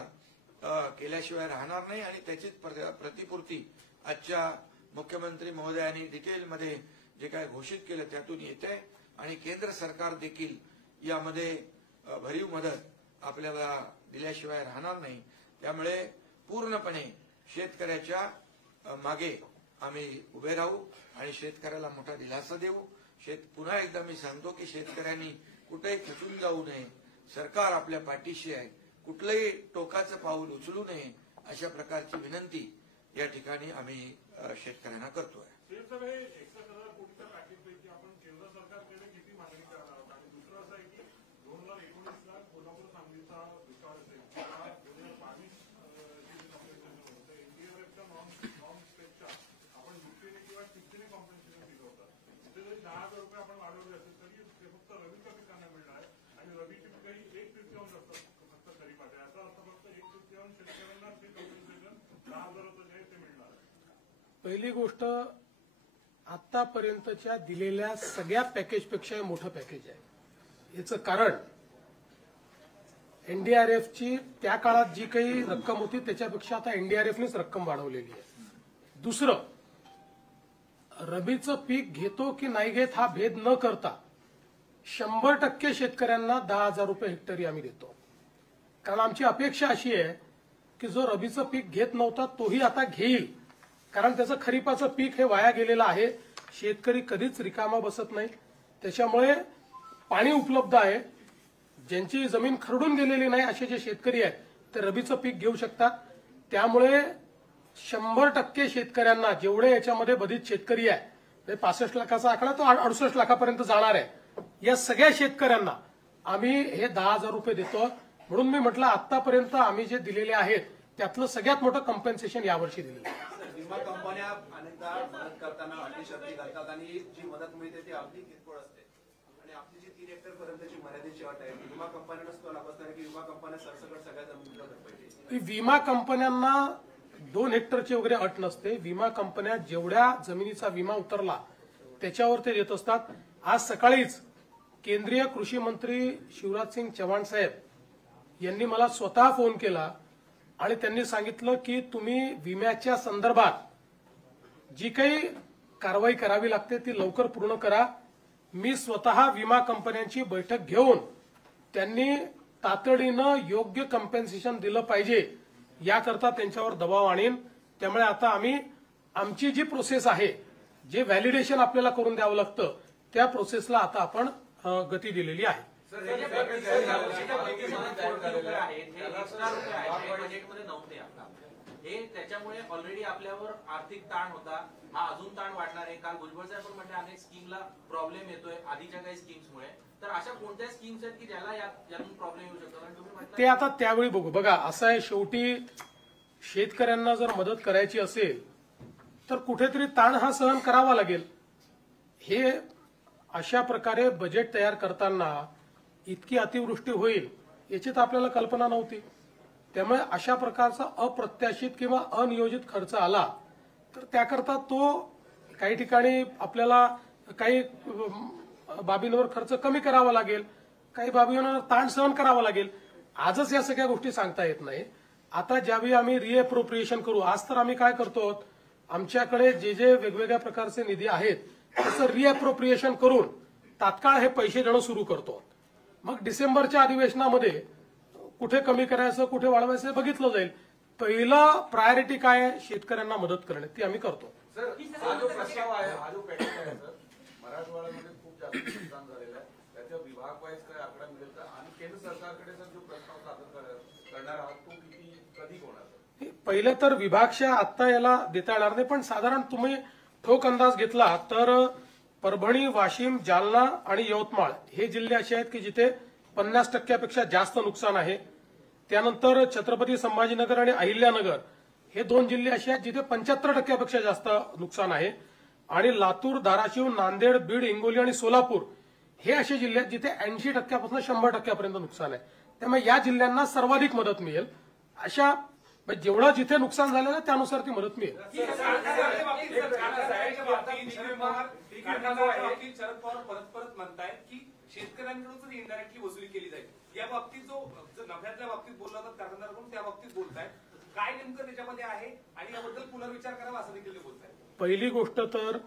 केल्याशिवाय राहणार नाही आणि त्याचीच प्रतिपूर्ती आजच्या मुख्यमंत्री महोदयांनी डिटेलमध्ये जे काय घोषित केलं त्यातून येते आणि केंद्र सरकार देखील यामध्ये भरीव मदत आपल्याला दिल्याशिवाय राहणार नाही. त्यामुळे पूर्णपणे शेतकऱ्याच्या मागे आम्ही उभे राहू आणि शेतकऱ्याला मोठा दिलासा देऊ. पुन्हा एकदा मी सांगतो की शेतकऱ्यांनी कुठेही खचून जाऊ नये. सरकार आपल्या पाठीशी आहे. कुठलंही टोकाचं पाऊल उचलू नये अशा प्रकारची विनंती या ठिकाणी आम्ही शेतकऱ्यांना करतोय. पहिली गोष्ट, आतापर्यंतच्या दिलेल्या सगळ्या पॅकेजपेक्षा हे मोठं पॅकेज आहे. याचं कारण एनडीआरएफची त्या काळात जी काही रक्कम होती त्याच्यापेक्षा आता एनडीआरएफनेच रक्कम वाढवलेली आहे. दुसरं, रबीचं पीक घेतो की नाही घेत हा भेद न करता 100% शेतकऱ्यांना 10,000 रुपये हेक्टरी आम्ही देतो. कारण आमची अपेक्षा अशी आहे की जो रबीचं पीक घेत नव्हता तोही आता घेईल. कारण त्याचं खरीपाचं पीक हे वाया गेलेलं आहे. शेतकरी कधीच रिकामा बसत नाही. त्याच्यामुळे पाणी उपलब्ध आहे. ज्यांची जमीन खरडून गेलेली नाही असे जे शेतकरी आहेत ते रबीचं पीक घेऊ शकतात. त्यामुळे 100% शेतकऱ्यांना, जेवढे याच्यामध्ये बरीच शेतकरी आहे, 65 लाखाचा आकडा तो 68 लाखापर्यंत जाणार आहे, या सगळ्या शेतकऱ्यांना आम्ही हे 10,000 रुपये देतो. म्हणून मी म्हटलं आतापर्यंत आम्ही जे दिलेले आहेत त्यातलं सगळ्यात मोठं कॉम्पेन्सेशन यावर्षी दिलेलं आहे. विमा कंपन्या अनेकदा मदत करताना अटी शर्ती घालतात आणि जी मदत मिळते ती आपली किरकोळ असते आणि आपली जी 3 हेक्टर पर्यंतची मर्यादेची अट आहे विमा कंपन्यांनाच तो लागत नाही की विमा कंपन्या सरसकट सगळ्या जमिनीला पाहिजे. विमा कंपन्यांना 2 हेक्टरची वगैरे अट नसते. विमा कंपन्या जेवढ्या जमिनीचा विमा उतरला त्याच्यावर ते देत असतात. आज सकाळीच केंद्रीय कृषी मंत्री शिवराज सिंग चौहान साहेब यांनी मला स्वतः फोन केला आणि त्यांनी सांगितलं की तुम्ही विम्याच्या संदर्भात जी काही कारवाई करावी लागते ती लवकर पूर्ण करा. मी स्वतः विमा कंपन्यांची बैठक घेऊन त्यांनी तातडीनं योग्य कॉम्पेन्सेशन दिलं पाहिजे याकरता त्यांच्यावर दबाव आणीन. त्यामुळे आता आम्ही आमची जी प्रोसेस आहे, जे व्हॅलिडेशन आपल्याला करून द्यावं लागतं, त्या प्रोसेसला आता आपण गती दिलेली आहे. त्याच्यामुळे ऑलरेडी आपल्यावर आर्थिक ताण होता, हा अजून ताण वाढणार आहे. काल भुजबळ साहेब पण म्हणजे अनेक स्कीमला प्रॉब्लेम येतोय आधीच्या काही स्कीम्समुळे. तर अशा कोणत्या स्कीम्स आहेत की ज्याला यातून प्रॉब्लेम येऊ शकतो? ते आता त्यावेळी बघू. बघा, असं आहे, शेवटी शेतकऱ्यांना जर मदत करायची असेल तर कुठेतरी ताण हा सहन करावा लागेल. हे अशा प्रकारे बजेट तयार करताना इतकी अतिवृष्टी होईल याची तर आपल्याला कल्पना नव्हती. त्यामुळे अशा प्रकारचा अप्रत्याशित किंवा अनियोजित खर्च आला तर त्याकरता तो काही ठिकाणी आपल्याला काही बाबींवर खर्च कमी करावा लागेल, काही बाबींवर ताण सहन करावा लागेल. आजच या सगळ्या गोष्टी सांगता येत नाही. आता ज्यावेळी आम्ही रिएप्रोप्रिएशन करू, आज तर आम्ही काय करतो, आमच्याकडे जे जे वेगवेगळ्या प्रकारचे निधी आहेत त्याचं रिएप्रोप्रिएशन करून तात्काळ हे पैसे देणं सुरू करतो. मग डिसेंबरच्या अधिवेशनामध्ये कुठे कमी करायचं कुठे वाढवायचं हे बघितलं जाईल. पहिलं प्रायोरिटी काय आहे, शेतकऱ्यांना मदत करणे, ती आम्ही करतो. सर, हा जो प्रस्ताव आहे, हा जो पॅकेज आहे सर, मराठवाड्यामध्ये खूप जास्त नुकसान झालेलं आहे. त्याच्या विभाग वाईज काय आकडा मिळेल का? आणि केंद्र सरकारकडे सर जो प्रस्ताव सादर करणार आहात तो कधी होणार? पहिलं तर विभागशा आता याला देता येणार नाही, पण साधारण तुम्ही ठोक अंदाज घेतला तर परभणी, वाशिम, जालना आणि यवतमाळ हे जिल्हे असे आहेत की जिथे 50% जास्त नुकसान आहे. त्यानंतर छत्रपती संभाजीनगर आणि अहिल्यानगर हे 2 जिल्हे असे आहेत जिथे 75% जास्त नुकसान आहे. आणि लातूर, धाराशिव, नांदेड, बीड, हिंगोली आणि सोलापूर हे असे जिल्हे आहेत जिथे 80% 100% नुकसान आहे. त्यामुळे या जिल्ह्यांना सर्वाधिक मदत मिळेल. अशा जेवढं जिथे नुकसान झालेलं आहे त्यानुसार ती मदत मिळेल. शरद पवार परत म्हणतायत की शेतकऱ्यांकडूनच इनडायरेक्टली वसुली केली जाईल. या बाबतीत जो नफ्यातल्या बाबतीत बोलला होता कारखानदाराकडून त्या बाबतीत बोलताय, काय नेमकं त्याच्यामध्ये आहे आणि याबद्दल पुनर्विचार करावा असं देखील ते बोलताय. पहिली गोष्ट तर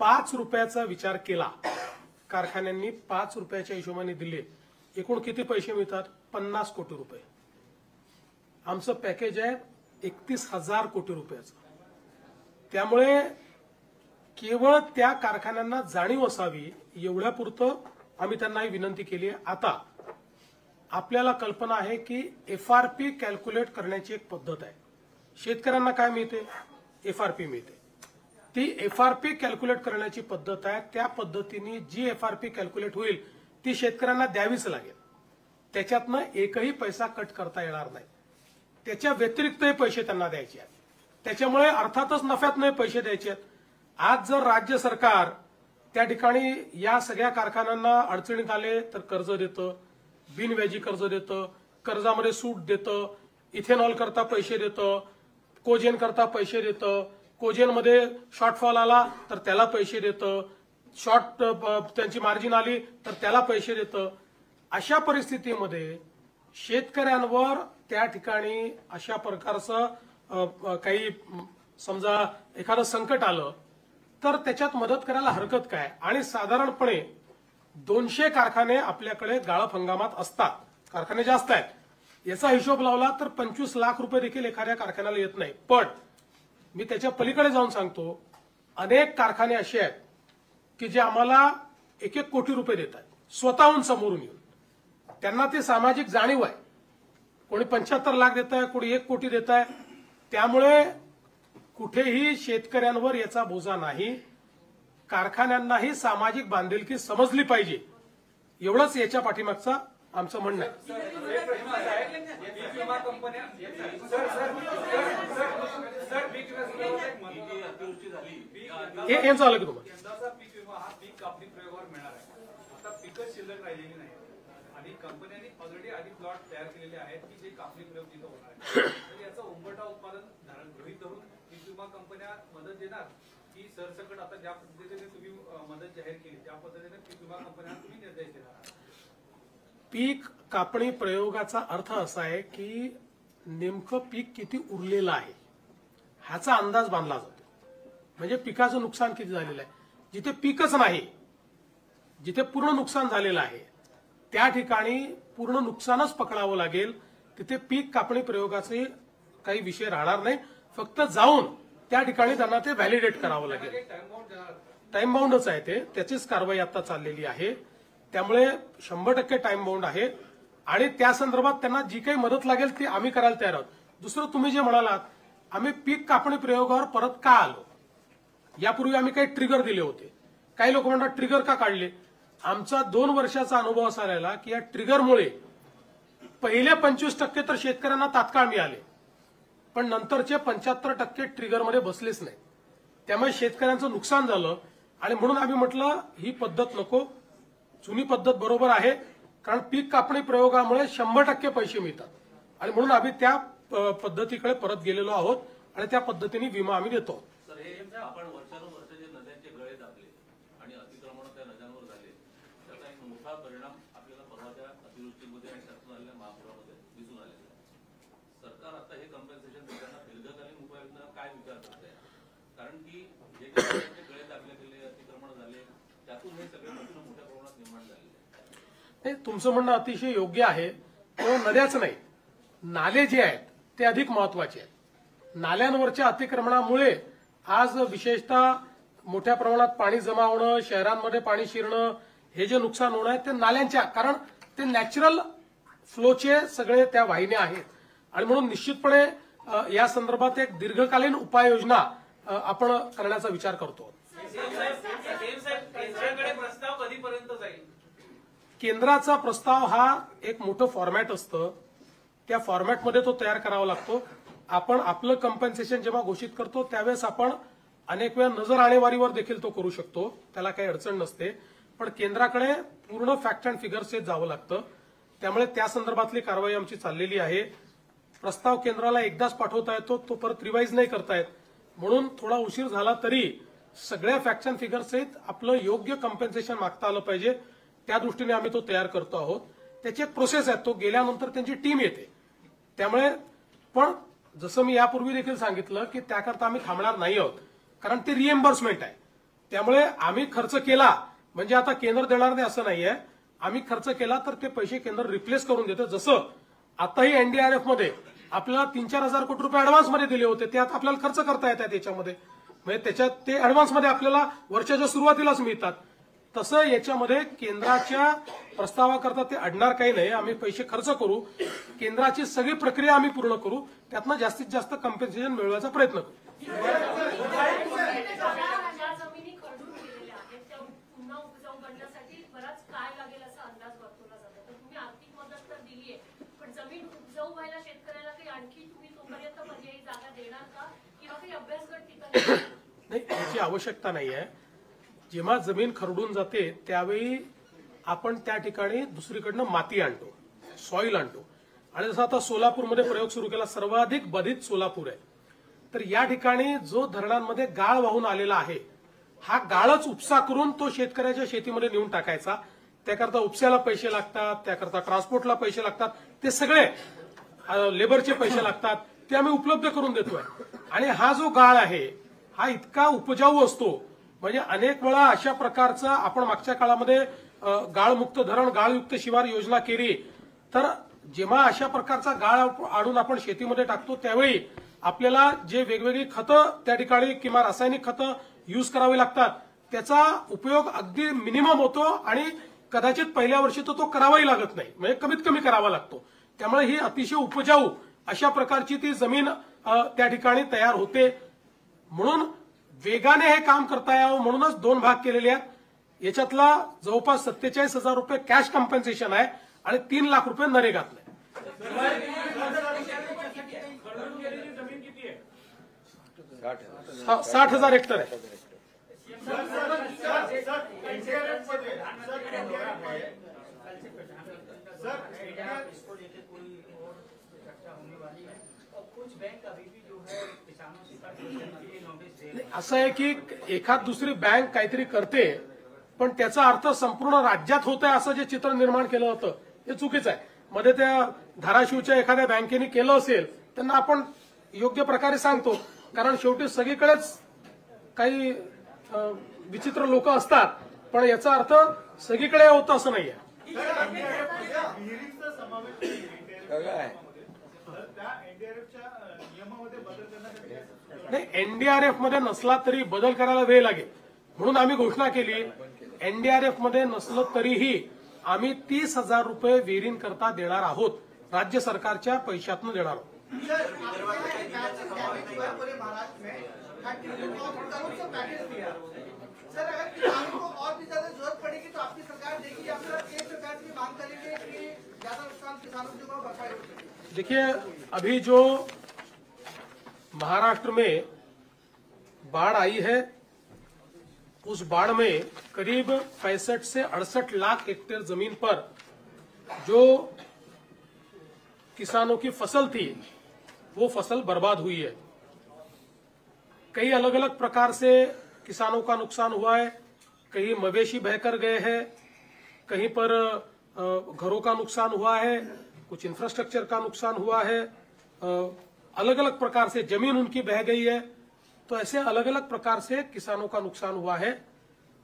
5 रुपयाचा विचार केला, कारखान्यांनी 5 रुपयाच्या हिशोबाने दिले, एकूण किती पैसे मिळतात? 50 कोटी रुपये. आमचं पॅकेज आहे 31,000 कोटी रुपयाचं. त्यामुळे केवळ त्या कारखान्यांना जाणीव असावी एवढ्यापुरतं आम्ही त्यांना ही विनंती केली आहे. आता आपल्याला कल्पना आहे की FRP कॅल्क्युलेट करण्याची एक पद्धत आहे. शेतकऱ्यांना काय मिळते? FRP मिळते. ती FRP कॅल्क्युलेट करण्याची पद्धत आहे. त्या पद्धतीने जी FRP कॅल्क्युलेट होईल ती शेतकऱ्यांना द्यावीच लागेल. त्याच्यातनं एकही पैसा कट करता येणार नाही. त्याच्या व्यतिरिक्तही पैसे त्यांना द्यायचे आहेत. त्याच्यामुळे अर्थातच नफ्यातनंही पैसे द्यायचे आहेत. आज जर राज्य सरकार त्या ठिकाणी या सगळ्या कारखान्यांना अडचणीत आले तर कर्ज देतं, बिनव्याजी कर्ज देतं, कर्जामध्ये सूट देतं, इथेनॉल करता पैसे देतं, कोजेन करता पैसे देतं, कोजेनमध्ये शॉर्टफॉल आला तर त्याला पैसे देतं, त्यांची मार्जिन आली तर त्याला पैसे देतं. अशा परिस्थितीमध्ये शेतकऱ्यांवर त्या ठिकाणी अशा प्रकारचं काही समजा एखादं संकट आलं तर त्याच्यात मदत करायला हरकत काय? आणि साधारणपणे 200 कारखाने आपल्याकडे गाळप हंगामात असतात. कारखाने जास्त आहेत. याचा हिशोब लावला तर 25 लाख रुपये देखील एखाद्या कारखान्याला येत नाही. पण मी त्याच्या पलीकडे जाऊन सांगतो, अनेक कारखाने असे आहेत की जे आम्हाला 1-1 कोटी रुपये देत आहेत स्वतःहून समोरून येऊन. त्यांना ते सामाजिक जाणीव आहे. कोणी 75 लाख देत आहे, कोणी 1 कोटी देत आहे. त्यामुळे कुठेही शेतकऱ्यांवर याचा बोजा नाही. कारखान्यांनाही सामाजिक बांधिलकी समजली पाहिजे, एवढंच याच्या पाठीमागचं आमचं म्हणणं आहे. हे झालं की तुम्हाला यंदाचा पीक विमा हा पीक कापणी प्रयोगावर मिळणार आहे. आता पिकच शिल्लक राहिलेली नाही आणि कंपन्यांनी ऑलरेडी आधी प्लॉट तयार केलेले आहेत की जे कापणी प्रयोग तिथं होणार आहे. तर याचा उंबरठा उत्पादन गृहीत धरून पीक विमा कंपन्या मदत देणार की सरसकट आता ज्या पद्धतीने तुम्ही मदत जाहीर केली त्या पद्धतीने पीक विमा कंपन्यांना तुम्ही निर्देश देणार? पीक कापणी प्रयोगाचा अर्थ असा आहे की नेमकं पीक किती उरलेलं आहे ह्याचा अंदाज बांधला जातो. म्हणजे पिकाचं नुकसान किती झालेलं आहे. जिथे पीकच नाही, जिथे पूर्ण नुकसान झालेलं आहे त्या ठिकाणी पूर्ण नुकसानच पकडावं लागेल. तिथे पीक कापणी प्रयोगाचे काही विषय राहणार नाही. फक्त जाऊन त्या ठिकाणी त्यांना ते व्हॅलिडेट करावं लागेल. टाइम बाउंडच आहे ते, त्याचीच कारवाई आता चाललेली आहे. त्यामुळे 100% टाइम बाउंड आहे आणि त्या संदर्भात त्यांना जी काही मदत लागेल ती आम्ही करायला तयार आहोत. दुसरं तुम्ही जे म्हणालात, आम्ही पीक कापणी प्रयोगावर परत का आलो? यापूर्वी आम्ही काही ट्रिगर दिले होते. काही लोक म्हणतात ट्रिगर का काढले? आमचा 2 वर्षाचा अनुभव असा राहिला की या ट्रिगरमुळे पहिले 25% तर शेतकऱ्यांना तात्काळ मिळाले, पण नंतरचे 75% ट्रिगरमध्ये बसलेच नाही. त्यामुळे शेतकऱ्यांचं नुकसान झालं आणि म्हणून आम्ही म्हटलं ही पद्धत नको, जुनी पद्धत बरोबर आहे. कारण पीक कापणी प्रयोगामुळे 100% पैसे मिळतात आणि म्हणून आम्ही त्या पद्धतीकडे परत गेलेलो आहोत आणि त्या पद्धतीने विमा आम्ही देतो. सर, हे आपण वर्षानुवर्ष जे नद्यांचे गळे दाबले आणि अतिक्रमण त्या नद्यांवर झाले त्याचा एक मोठा परिणाम आपल्याला परवाच्या अतिवृष्टीमध्ये आणि त्यातून आलेल्या महापुरामध्ये दिसून आलेला आहे. सरकार आता हे कॉम्पेन्सेशन देताना दीर्घकालीन उपाययोजना काय विचार करत आहे? कारण की जे काही गळे दाबले गेले, अतिक्रमण झाले, त्यातून हे सगळे प्रश्न मोठ्या प्रमाणात निर्माण झालेले आहे. तुमचं म्हणणं अतिशय योग्य आहे. केवळ नद्याच नाही, नाले जे आहेत ते अधिक महत्वाचे आहेत. नाल्यांवरच्या अतिक्रमणामुळे आज विशेषतः मोठ्या प्रमाणात पाणी जमा होणं, शहरांमध्ये पाणी शिरणं, हे जे नुकसान होणं आहे ते नाल्यांच्या, कारण ते नॅचरल फ्लोचे सगळे त्या वाहिन्या आहेत आणि म्हणून निश्चितपणे या संदर्भात एक दीर्घकालीन उपाययोजना आपण करण्याचा विचार करतो. केंद्राकडे प्रस्ताव कधीपर्यंत जाईल? केंद्राचा प्रस्ताव हा एक मोठं फॉर्मॅट असतं. त्या फॉर्मॅटमध्ये तो तयार करावा लागतो. आपण आपलं कम्पेन्सेशन जेव्हा घोषित करतो त्यावेळेस आपण अनेक वेळा नजर आणेवारीवर देखील तो करू शकतो, त्याला काही अडचण नसते. पण केंद्राकडे पूर्ण फॅक्ट अँड फिगर्स जावं लागतं. त्यामुळे त्या संदर्भातली कारवाई आमची चाललेली आहे. प्रस्ताव केंद्राला एकदाच पाठवता येतो, तो परत रिवाईज नाही करता येत. म्हणून थोडा उशीर झाला तरी सगळ्या फॅक्ट्स अँड फिगर्स सहित आपलं योग्य कॉम्पेन्सेशन मागता आलं पाहिजे. त्या दृष्टीने आम्ही तो तयार करतो आहोत. त्याची एक प्रोसेस आहे, तो गेल्यानंतर त्यांची टीम येते. त्यामुळे पण जसं मी यापूर्वी देखील सांगितलं की त्याकरता आम्ही थांबणार नाही आहोत, कारण ते रिएम्बर्समेंट आहे. त्यामुळे आम्ही खर्च केला म्हणजे आता केंद्र देणार नाही असं नाहीये. आम्ही खर्च केला तर ते पैसे केंद्र रिप्लेस करून देतं. जसं आताही एनडीआरएफ मध्ये आपल्याला 3-4 हजार कोटी रुपये ऍडव्हान्समध्ये दिले होते, ते आता आपल्याला खर्च करता येतात याच्यामध्ये. म्हणजे त्याच्यात ते ऍडव्हान्समध्ये आपल्याला वर्षाच्या सुरुवातीलाच मिळतात. तसं याच्यामध्ये केंद्राच्या प्रस्तावाकरता ते अडणार काही नाही. आम्ही पैसे खर्च करू, केंद्राची सगळी प्रक्रिया आम्ही पूर्ण करू, त्यातनं जास्तीत जास्त कॉम्पेन्सेशन मिळवायचा प्रयत्न करू. पुन्हा उपजाऊ बनण्यासाठी बराच काळ लागेल असा अंदाज वर्तवला जातो. तर तुम्ही आर्थिक मदत तर दिली आहे, पण जमीन उपजाऊ व्हायला शेतकऱ्याला काही आणखी तुम्ही तोपर्यंत पर्यायी जागा देणार का, किंवा काही अभ्यासगट ठिकाणी? नाही, याची आवश्यकता नाही आहे. जेव्हा जमीन खरडून जाते त्यावेळी आपण त्या ठिकाणी दुसरीकडनं माती आणतो, सॉइल आणतो. आणि जसं आता सोलापूरमध्ये प्रयोग सुरू केला, सर्वाधिक बाधित सोलापूर आहे. तर या ठिकाणी जो धरणांमध्ये गाळ वाहून आलेला आहे, हा गाळच उपसा करून तो शेतकऱ्याच्या शेतीमध्ये नेऊन टाकायचा. त्याकरता उपस्याला पैसे लागतात, त्याकरता ट्रान्सपोर्टला पैसे लागतात, ते सगळे लेबरचे पैसे लागतात, ते आम्ही उपलब्ध करून देतोय. आणि हा जो गाळ आहे हा इतका उपजाऊ असतो, म्हणजे अनेक वेळा अशा प्रकारचा आपण मागच्या काळामध्ये गाळमुक्त धरण, गाळयुक्त शिवार योजना केली. तर जेव्हा अशा प्रकारचा गाळ आणून आपण शेतीमध्ये टाकतो त्यावेळी आपल्याला जे वेगवेगळी खतं त्या ठिकाणी किंवा रासायनिक खतं यूज करावी लागतात, त्याचा उपयोग अगदी मिनिमम होतो आणि कदाचित पहिल्या वर्षी तो करावाही लागत नाही, म्हणजे कमीत कमी करावा लागतो. त्यामुळे ही अतिशय उपजाऊ अशा प्रकारची ती जमीन त्या ठिकाणी तयार होते. म्हणून वेगाने हे काम करता यावं म्हणूनच 2 भाग केलेले आहेत. याच्यातला जवळपास 47,000 रुपये कॅश कॉम्पेन्सेशन आहे आणि 3 लाख रुपये नरेगातले. 60,000 हेक्टर आहे. असं आहे की एखाद दुसरी बँक काहीतरी करते, पण त्याचा अर्थ संपूर्ण राज्यात होत आहे असं जे चित्र निर्माण केलं होतं हे चुकीचं आहे. मध्ये त्या धाराशिवच्या एखाद्या बँकेने केलं असेल त्यांना आपण योग्य प्रकारे सांगतो, कारण शेवटी सगळीकडेच काही विचित्र लोक असतात, पण याचा अर्थ सगळीकडे होतं असं नाहीये. नाही, एनडीआरएफ मध्ये नसला तरी बदल करायला वेळ लागेल म्हणून आम्ही घोषणा केली. एनडीआरएफ मध्ये नसलं तरीही आम्ही 30,000 रुपये विहिरीं करता देणार आहोत, राज्य सरकारच्या पैशातून देणार आहोत. सर, अगर किसानों को और भी ज्यादा जरूरत पड़ेगी तो आपकी सरकार देगी या फिर केंद्र सरकार की मांग करेंगे कि ज्यादा नुकसान किसानों को भरपाई होगी? देखिए, अभी जो महाराष्ट्र में बाढ़ आई है, उस बाढ़ में करीब 65 से 68 लाख हेक्टेयर जमीन पर जो किसानों की फसल थी वो फसल बर्बाद हुई है. कई अलग अलग प्रकार से किसानों का नुकसान हुआ है. कहीं मवेशी बहकर गए हैं, कहीं पर घरों का नुकसान हुआ है, कुछ इंफ्रास्ट्रक्चर का नुकसान हुआ है, अलग अलग प्रकार से जमीन उनकी बह गई है. तो ऐसे अलग अलग प्रकार से किसानों का नुकसान हुआ है.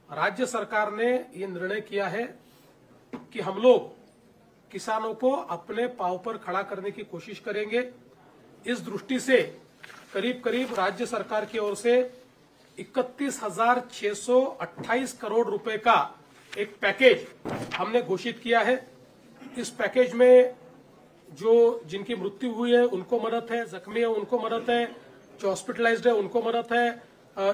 राज्य सरकार ने ये निर्णय किया है कि हम लोग किसानों को अपने पांव पर खड़ा करने की कोशिश करेंगे. इस दृष्टि से करीब करीब राज्य सरकार की ओर से 31,628 करोड़ रुपए का एक पैकेज हमने घोषित किया है. इस पैकेज में जो जिनकी मृत्यु हुई है उनको मदद है, जख्मी है उनको मदद है, जो हॉस्पिटलाइज्ड है उनको मदद है,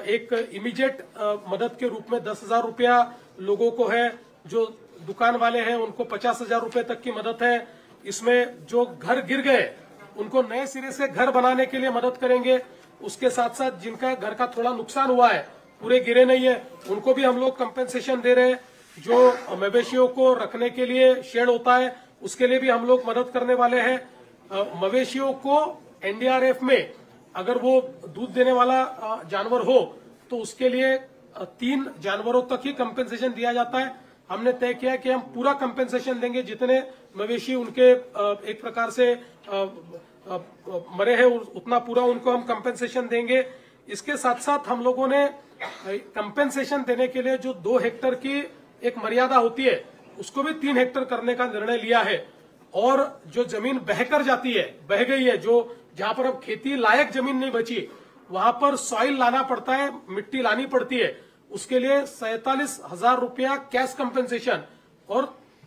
एक इमीडिएट मदद के रूप में 10,000 रुपया लोगों को है, जो दुकान वाले हैं उनको 50,000 रुपए तक की मदद है. इसमें जो घर गिर गए उनको नए सिरे से घर बनाने के लिए मदद करेंगे. उसके साथ साथ जिनका घर का थोड़ा नुकसान हुआ है, पूरे गिरे नहीं है, उनको भी हम लोग कंपेंसेशन दे रहे हैं. जो मवेशियों को रखने के लिए शेड होता है उसके लिए भी हम लोग मदद करने वाले हैं. मवेशियों को एनडीआरएफ में अगर वो दूध देने वाला जानवर हो तो उसके लिए 3 जानवरों तक ही कंपेंसेशन दिया जाता है। हमने तय किया कि हम पूरा कंपेंसेशन देंगे, जितने मवेशी उनके एक प्रकार से मरे हैं उतना पूरा उनको हम कंपेंसेशन देंगे। इसके साथ साथ हम लोगों ने कंपेंसेशन देने के लिए जो 2 हेक्टर की एक मर्यादा होती है उसको भी 3 हेक्टर करने का निर्णय लिया है। और जो जमीन बहकर जाती है, बह गई है, जो जहां पर अब खेती लायक जमीन नहीं बची, वहां पर सॉइल लाना पड़ता है, मिट्टी लानी पड़ती है। उसके लिए 47,000 रुपया कैश कंपेंसेशन और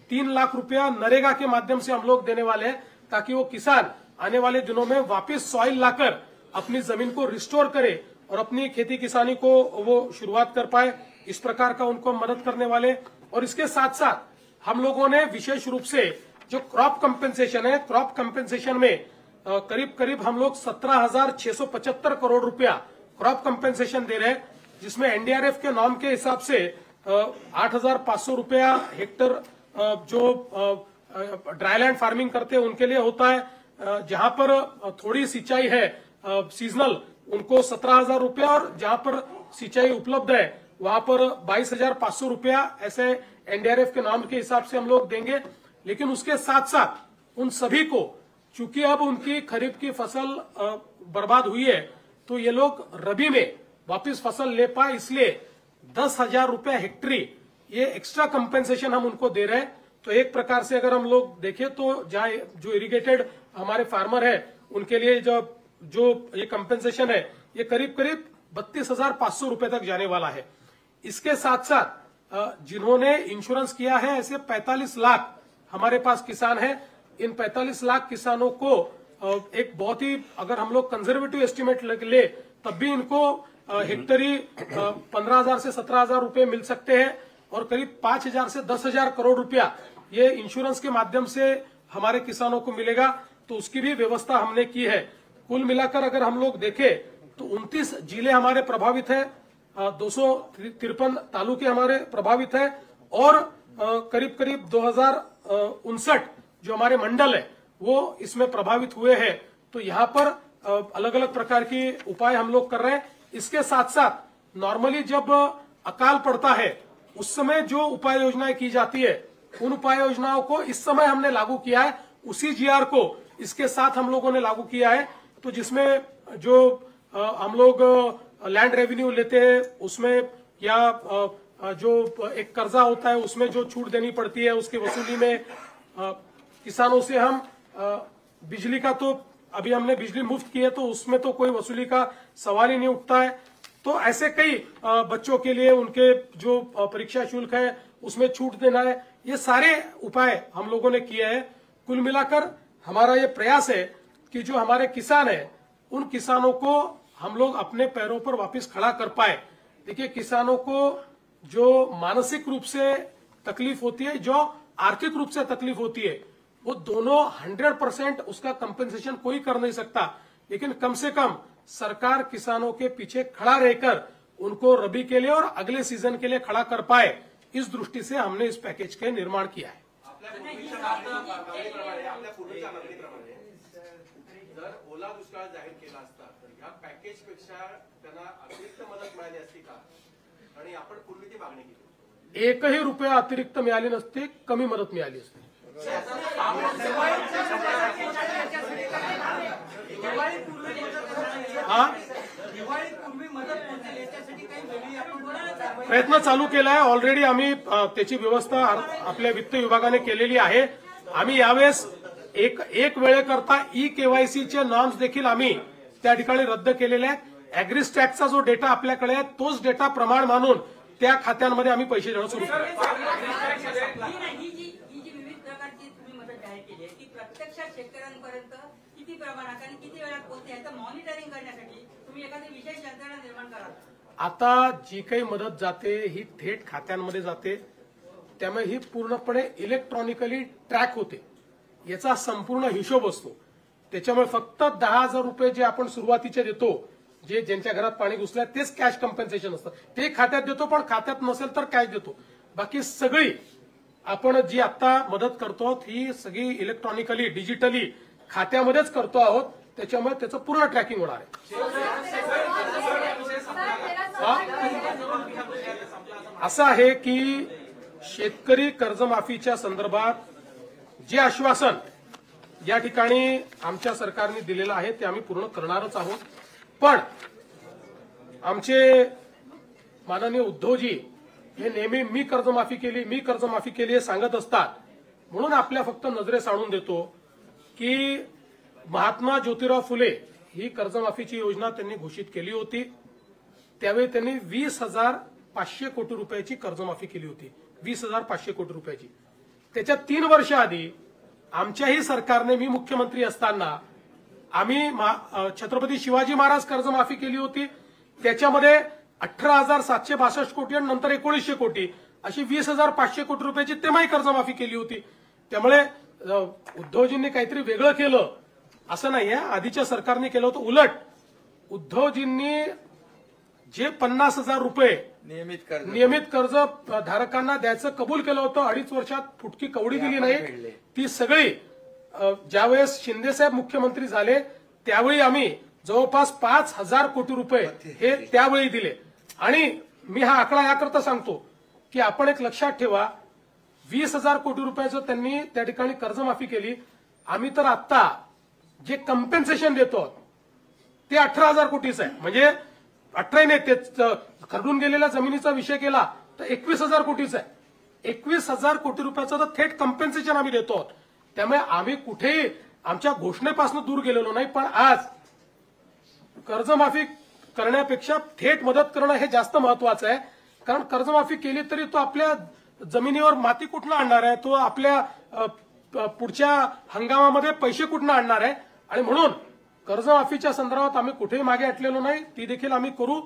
3 लाख रुपया नरेगा के माध्यम से हम लोग देने वाले हैं, ताकि वो किसान आने वाले दिनों में वापस सॉइल लाकर अपनी जमीन को रिस्टोर करे और अपनी खेती किसानी को वो शुरुआत कर पाए। इस प्रकार का उनको मदद करने वाले। और इसके साथ साथ हम लोगों ने विशेष रूप से जो क्रॉप कंपेंसेशन है, क्रॉप कंपेंसेशन में करीब करीब हम लोग 17,675 करोड़ रुपया क्रॉप कंपेंसेशन दे रहे हैं, जिसमें एनडीआरएफ के नॉर्म के हिसाब से 8,500 रुपया हेक्टर जो ड्राईलैंड फार्मिंग करते हैं उनके लिए होता है। जहां पर थोड़ी सिंचाई है सीजनल, उनको 17,000 रुपया, और जहां पर सिंचाई उपलब्ध है वहां पर 22,500 रुपया ऐसे एनडीआरएफ के नॉर्म के हिसाब से हम लोग देंगे। लेकिन उसके साथ साथ उन सभी को, चूंकि अब उनकी खरीफ की फसल बर्बाद हुई है, तो ये लोग रबी में वापस फसल ले पाए, इसलिए 10,000 रुपया हेक्टरी ये एक्स्ट्रा कंपेंसेशन हम उनको दे रहे हैं। तो एक प्रकार से अगर हम लोग देखें तो जहां जो इरिगेटेड हमारे फार्मर है उनके लिए जो ये कंपेंसेशन है ये करीब करीब 32,500 रुपए तक जाने वाला है। इसके साथ साथ जिन्होंने इंश्योरेंस किया है, ऐसे 45 लाख हमारे पास किसान हैं। इन 45 लाख किसानों को एक बहुत ही, अगर हम लोग कंजर्वेटिव एस्टिमेट ले तब भी इनको हेक्टरी 15,000 से 17,000 रुपए मिल सकते हैं, और करीब 5,000 से 10,000 करोड़ रुपया ये इंश्योरेंस के माध्यम से हमारे किसानों को मिलेगा। तो उसकी भी व्यवस्था हमने की है। कुल मिलाकर अगर हम लोग देखें तो 29 जिले हमारे प्रभावित है, 253 तालुके हमारे प्रभावित है, और करीब करीब 2059 जो हमारे मंडल है वो इसमें प्रभावित हुए हैं। तो यहाँ पर अलग अलग प्रकार की उपाय हम लोग कर रहे हैं। इसके साथ साथ नॉर्मली जब अकाल पड़ता है उस समय जो उपाय योजनाएं की जाती है, उन उपाय योजनाओं को इस समय हमने लागू किया है। उसी जीआर को इसके साथ हम लोगों ने लागू किया है। तो जिसमें जो हम लोग लैंड रेवेन्यू लेते हैं उसमें, या जो एक कर्जा होता है उसमें जो छूट देनी पड़ती है, उसकी वसूली में किसानों से हम बिजली का, तो अभी हमने बिजली मुफ्त की है तो उसमें तो कोई वसूली का सवाल ही नहीं उठता है। तो ऐसे कई बच्चों के लिए उनके जो परीक्षा शुल्क है उसमें छूट देना है, ये सारे उपाय हम लोगों ने किए हैं। कुल मिलाकर हमारा ये प्रयास है कि जो हमारे किसान हैं उन किसानों को हम लोग अपने पैरों पर वापस खड़ा कर पाए। देखिए, किसानों को जो मानसिक रूप से तकलीफ होती है, जो आर्थिक रूप से तकलीफ होती है, वो दोनों 100% उसका कंपेंसेशन कोई कर नहीं सकता, लेकिन कम से कम सरकार किसानों के पीछे खड़ा रहकर उनको रबी के लिए और अगले सीजन के लिए खड़ा कर पाए, इस दृष्टि से हमने इस पैकेज का निर्माण किया है। जर ओला दुष्काळ जाहीर केला असता तर या पॅकेजपेक्षा त्यांना अतिरिक्त मदत मिळाली असती का? आणि आपण पूर्वी ती मागणी केली, एकही रुपया अतिरिक्त मिळाली नसती, कमी मदत मिळाली असती। प्रयत्न चालू केला आहे ऑलरेडी। आम्ही त्याची व्यवस्था आपल्या वित्त विभागाने केलेली आहे। आम्ही यावेळेस एक वेळेकरता केवायसीचे नॉर्म्स देखील आम्ही त्या ठिकाणी रद्द केलेले आहेत। ॲग्रिस्टॅटचा जो डेटा आपल्याकडे आहे तोच डेटा प्रमाण मानून त्या खात्यांमध्ये आम्ही पैसे देणं सुरू केलं। प्रत्यक्षात शेतकऱ्यांपर्यंत किती प्रमाणात आणि किती वेळात पोहोचते याचं मॉनिटरिंग करण्यासाठी तुम्ही एखादी विशेष यंत्रणा निर्माण कराल? आता जी काही मदत जाते ही थेट खात्यांमध्ये जाते, त्यामुळे ही पूर्णपणे इलेक्ट्रॉनिकली ट्रॅक होते, याचा संपूर्ण हिशोब असतो। त्याच्यामुळे फक्त 10,000 रुपये जे आपण सुरुवातीचे देतो, जे ज्यांच्या घरात पाणी घुसलं तेच कॅश कंपेन्सेशन असतं, ते खात्यात देतो, पण खात्यात नसेल तर कॅश देतो। बाकी सगळी आपण जी आता मदत करतो ही सगळी इलेक्ट्रॉनिकली डिजिटली खात्यामध्येच करतो आहोत, त्याच्यामुळे त्याचं पूर्ण ट्रॅकिंग होणार आहे। असं आहे की शेतकरी कर्जमाफीच्या संदर्भात जे आश्वासन या ठिकाणी आमच्या सरकारने दिलेलं आहे ते आम्ही पूर्ण करणारच आहोत. पण आमचे माननीय उद्धवजी हे नेहमी मी कर्जमाफी केली हे सांगत असतात. म्हणून आपल्या फक्त नजरेस आणून देतो की महात्मा ज्योतिराव फुले ही कर्जमाफीची योजना त्यांनी घोषित केली होती. त्यावेळी त्यांनी 20,500 कोटी रुपयाची कर्जमाफी केली होती. 20,500 कोटी रुपयाची. त्याच्या 3 वर्ष आधी आमच्याही सरकारने, मी मुख्यमंत्री असताना आम्ही छत्रपती शिवाजी महाराज कर्जमाफी केली होती. त्याच्यामध्ये 18,762 कोटी आणि नंतर 1900 कोटी अशी 20,500 कोटी रुपयाची तेव्हाही कर्जमाफी केली होती. त्यामुळे उद्धवजींनी काहीतरी वेगळं केलं असं नाहीये. आधीच्या सरकारने केलं होतं. उलट उद्धवजींनी जे 50,000 रुपये नियमित कर्ज धारकांना द्यायचं कबूल केलं होतं, 2.5 वर्षात फुटकी कवडी दिली नाही. ती सगळी ज्यावेळेस शिंदेसाहेब मुख्यमंत्री झाले त्यावेळी आम्ही जवळपास 5,000 कोटी रुपये हे त्यावेळी दिले. आणि मी हा आकडा याकरता सांगतो की आपण एक लक्षात ठेवा, 20,000 कोटी रुपयाचं त्यांनी त्या ठिकाणी कर्जमाफी केली. आम्ही तर आता जे कम्पेन्सेशन देतो ते 18,000 कोटीच आहे. म्हणजे 18 नाही, ते खरडून गेलेल्या जमिनीचा विषय केला तर 21,000 कोटीच आहे. 21,000 कोटी रुपयाचं तर थेट कम्पेन्सेशन आम्ही देतो. त्यामुळे आम्ही कुठेही आमच्या घोषणेपासून दूर गेलेलो नाही. पण आज कर्जमाफी करण्यापेक्षा थेट मदत करणं हे जास्त महत्वाचं आहे. कारण कर्जमाफी केली तरी तो आपल्या जमिनीवर माती कुठनं आणणार आहे, तो आपल्या पुढच्या हंगामामध्ये पैसे कुठनं आणणार आहे. आणि म्हणून कर्जमाफीच्या संदर्भात आम्ही कुठेही मागे हटलेलो नाही, ती देखील आम्ही करू.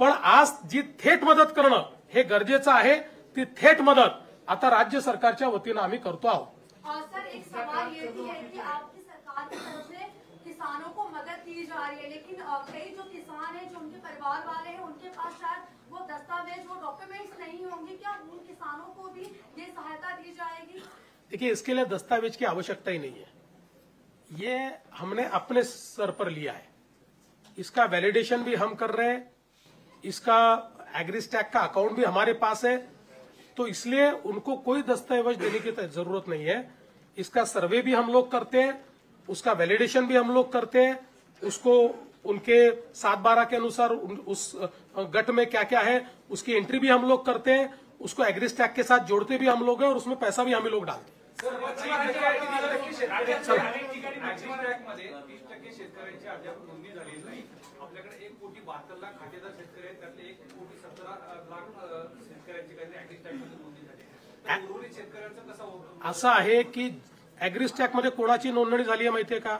पण आज जी थेट मदत करणं हे गरजेचं आहे, ती थेट मदत आता राज्य सरकारच्या वतीनं आम्ही करतो आहोत. सर, एक सवाल ये भी है कि आपकी सरकार की तरफ से किसानों को मदद दी जा रही है, लेकिन कई जो किसान हैं, जो उनके परिवार वाले हैं, उनके पास शायद वो दस्तावेज, वो डॉक्यूमेंट्स नहीं होंगे. क्या उन किसानों को भी ये सहायता दी जाएगी? देखिए, इसके लिए दस्तावेज की आवश्यकता ही नहीं है. ये हमने अपने सर पर लिया है. इसका वैलिडेशन भी हम कर रहे हैं. इसका एग्रीस्टैक का अकाउंट भी हमारे पास है. तो इसलिए उनको कोई दस्तावेज देने की जरूरत नहीं है. इसका सर्वे भी हम लोग करते हैं, उसका वैलिडेशन भी हम लोग करते हैं. उसको उनके 7/12 के अनुसार उस गट में क्या क्या है उसकी एंट्री भी हम लोग करते हैं. उसको एग्रीस्टैक के साथ जोड़ते भी हम लोग हैं और उसमें पैसा भी हम लोग डालते हैं. शेतकऱ्यांची अद्याप नोंदणी झालेली नाही. आपल्याकडे 1,72,00,000 खातेदार शेतकरी आहेत, त्यातले 1,17,00,000 शेतकऱ्यांची काहीतरी अॅग्रीस्टॅकमध्ये नोंदणी झाली आहे. उर्वरित शेतकऱ्यांचं कसं होतं? असं आहे की अॅग्रीस्टॅकमध्ये कोणाची नोंदणी झाली आहे माहितीये का?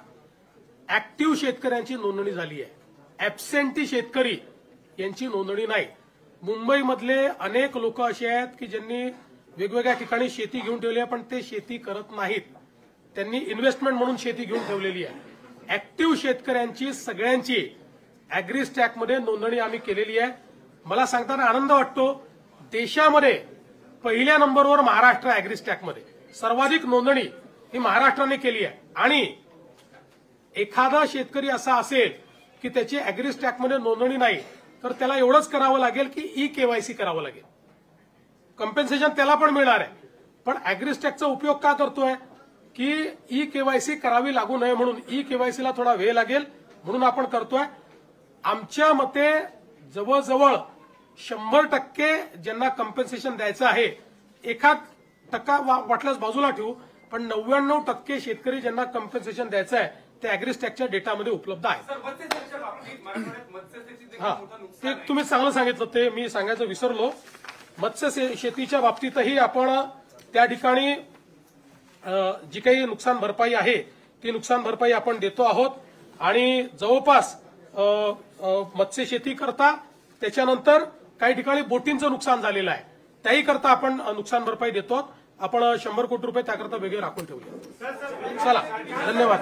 ऍक्टिव्ह शेतकऱ्यांची नोंदणी झाली आहे. ऍबसेंटी शेतकरी यांची नोंदणी नाही. मुंबईमधले अनेक लोक असे आहेत की ज्यांनी वेगवेगळ्या ठिकाणी शेती घेऊन ठेवली आहे, पण ते शेती करत नाहीत. त्यांनी इन्व्हेस्टमेंट म्हणून शेती घेऊन ठेवलेली आहे. ऍक्टिव्ह शेतकऱ्यांची सगळ्यांची अॅग्रीस्टॅकमध्ये नोंदणी आम्ही केलेली आहे. मला सांगताना आनंद वाटतो, देशामध्ये पहिल्या नंबरवर महाराष्ट्र अॅग्रीस्टॅकमध्ये. सर्वाधिक नोंदणी ही महाराष्ट्राने केली आहे. आणि एखादा शेतकरी असा असेल की त्याची अॅग्रीस्टॅकमध्ये नोंदणी नाही, तर त्याला एवढंच करावं लागेल की ई-केवायसी करावं लागेल. कम्पेन्सेशन त्याला पण मिळणार आहे. पण अॅग्रीस्टॅकचा उपयोग का करतोय की ई-केवायसी करावी लागू नये म्हणून. ई-केवायसीला थोडा वेळ लागेल म्हणून आपण करतोय. आमच्या मते जवळजवळ 100% ज्यांना कम्पेन्सेशन द्यायचं आहे, 1% वाटल्यास बाजूला ठेवू, पण 99% शेतकरी ज्यांना कम्पेन्सेशन द्यायचं आहे ते अॅग्रीस्टॅकच्या डेटामध्ये उपलब्ध आहे. हा, ते तुम्ही चांगलं सांगितलं, ते मी सांगायचं विसरलो. मत्स्य शेतीच्या बाबतीतही आपण त्या ठिकाणी जी काही नुकसान भरपाई आहे ती नुकसान भरपाई आपण देतो आहोत. आणि जवळपास मत्स्य शेती करता, त्याच्यानंतर काही ठिकाणी बोटींचं नुकसान झालेलं आहे, त्याही करता आपण नुकसान भरपाई देतो. आपण 100 कोटी रुपये त्याकरता वेगळे राखून ठेवले. चला, धन्यवाद.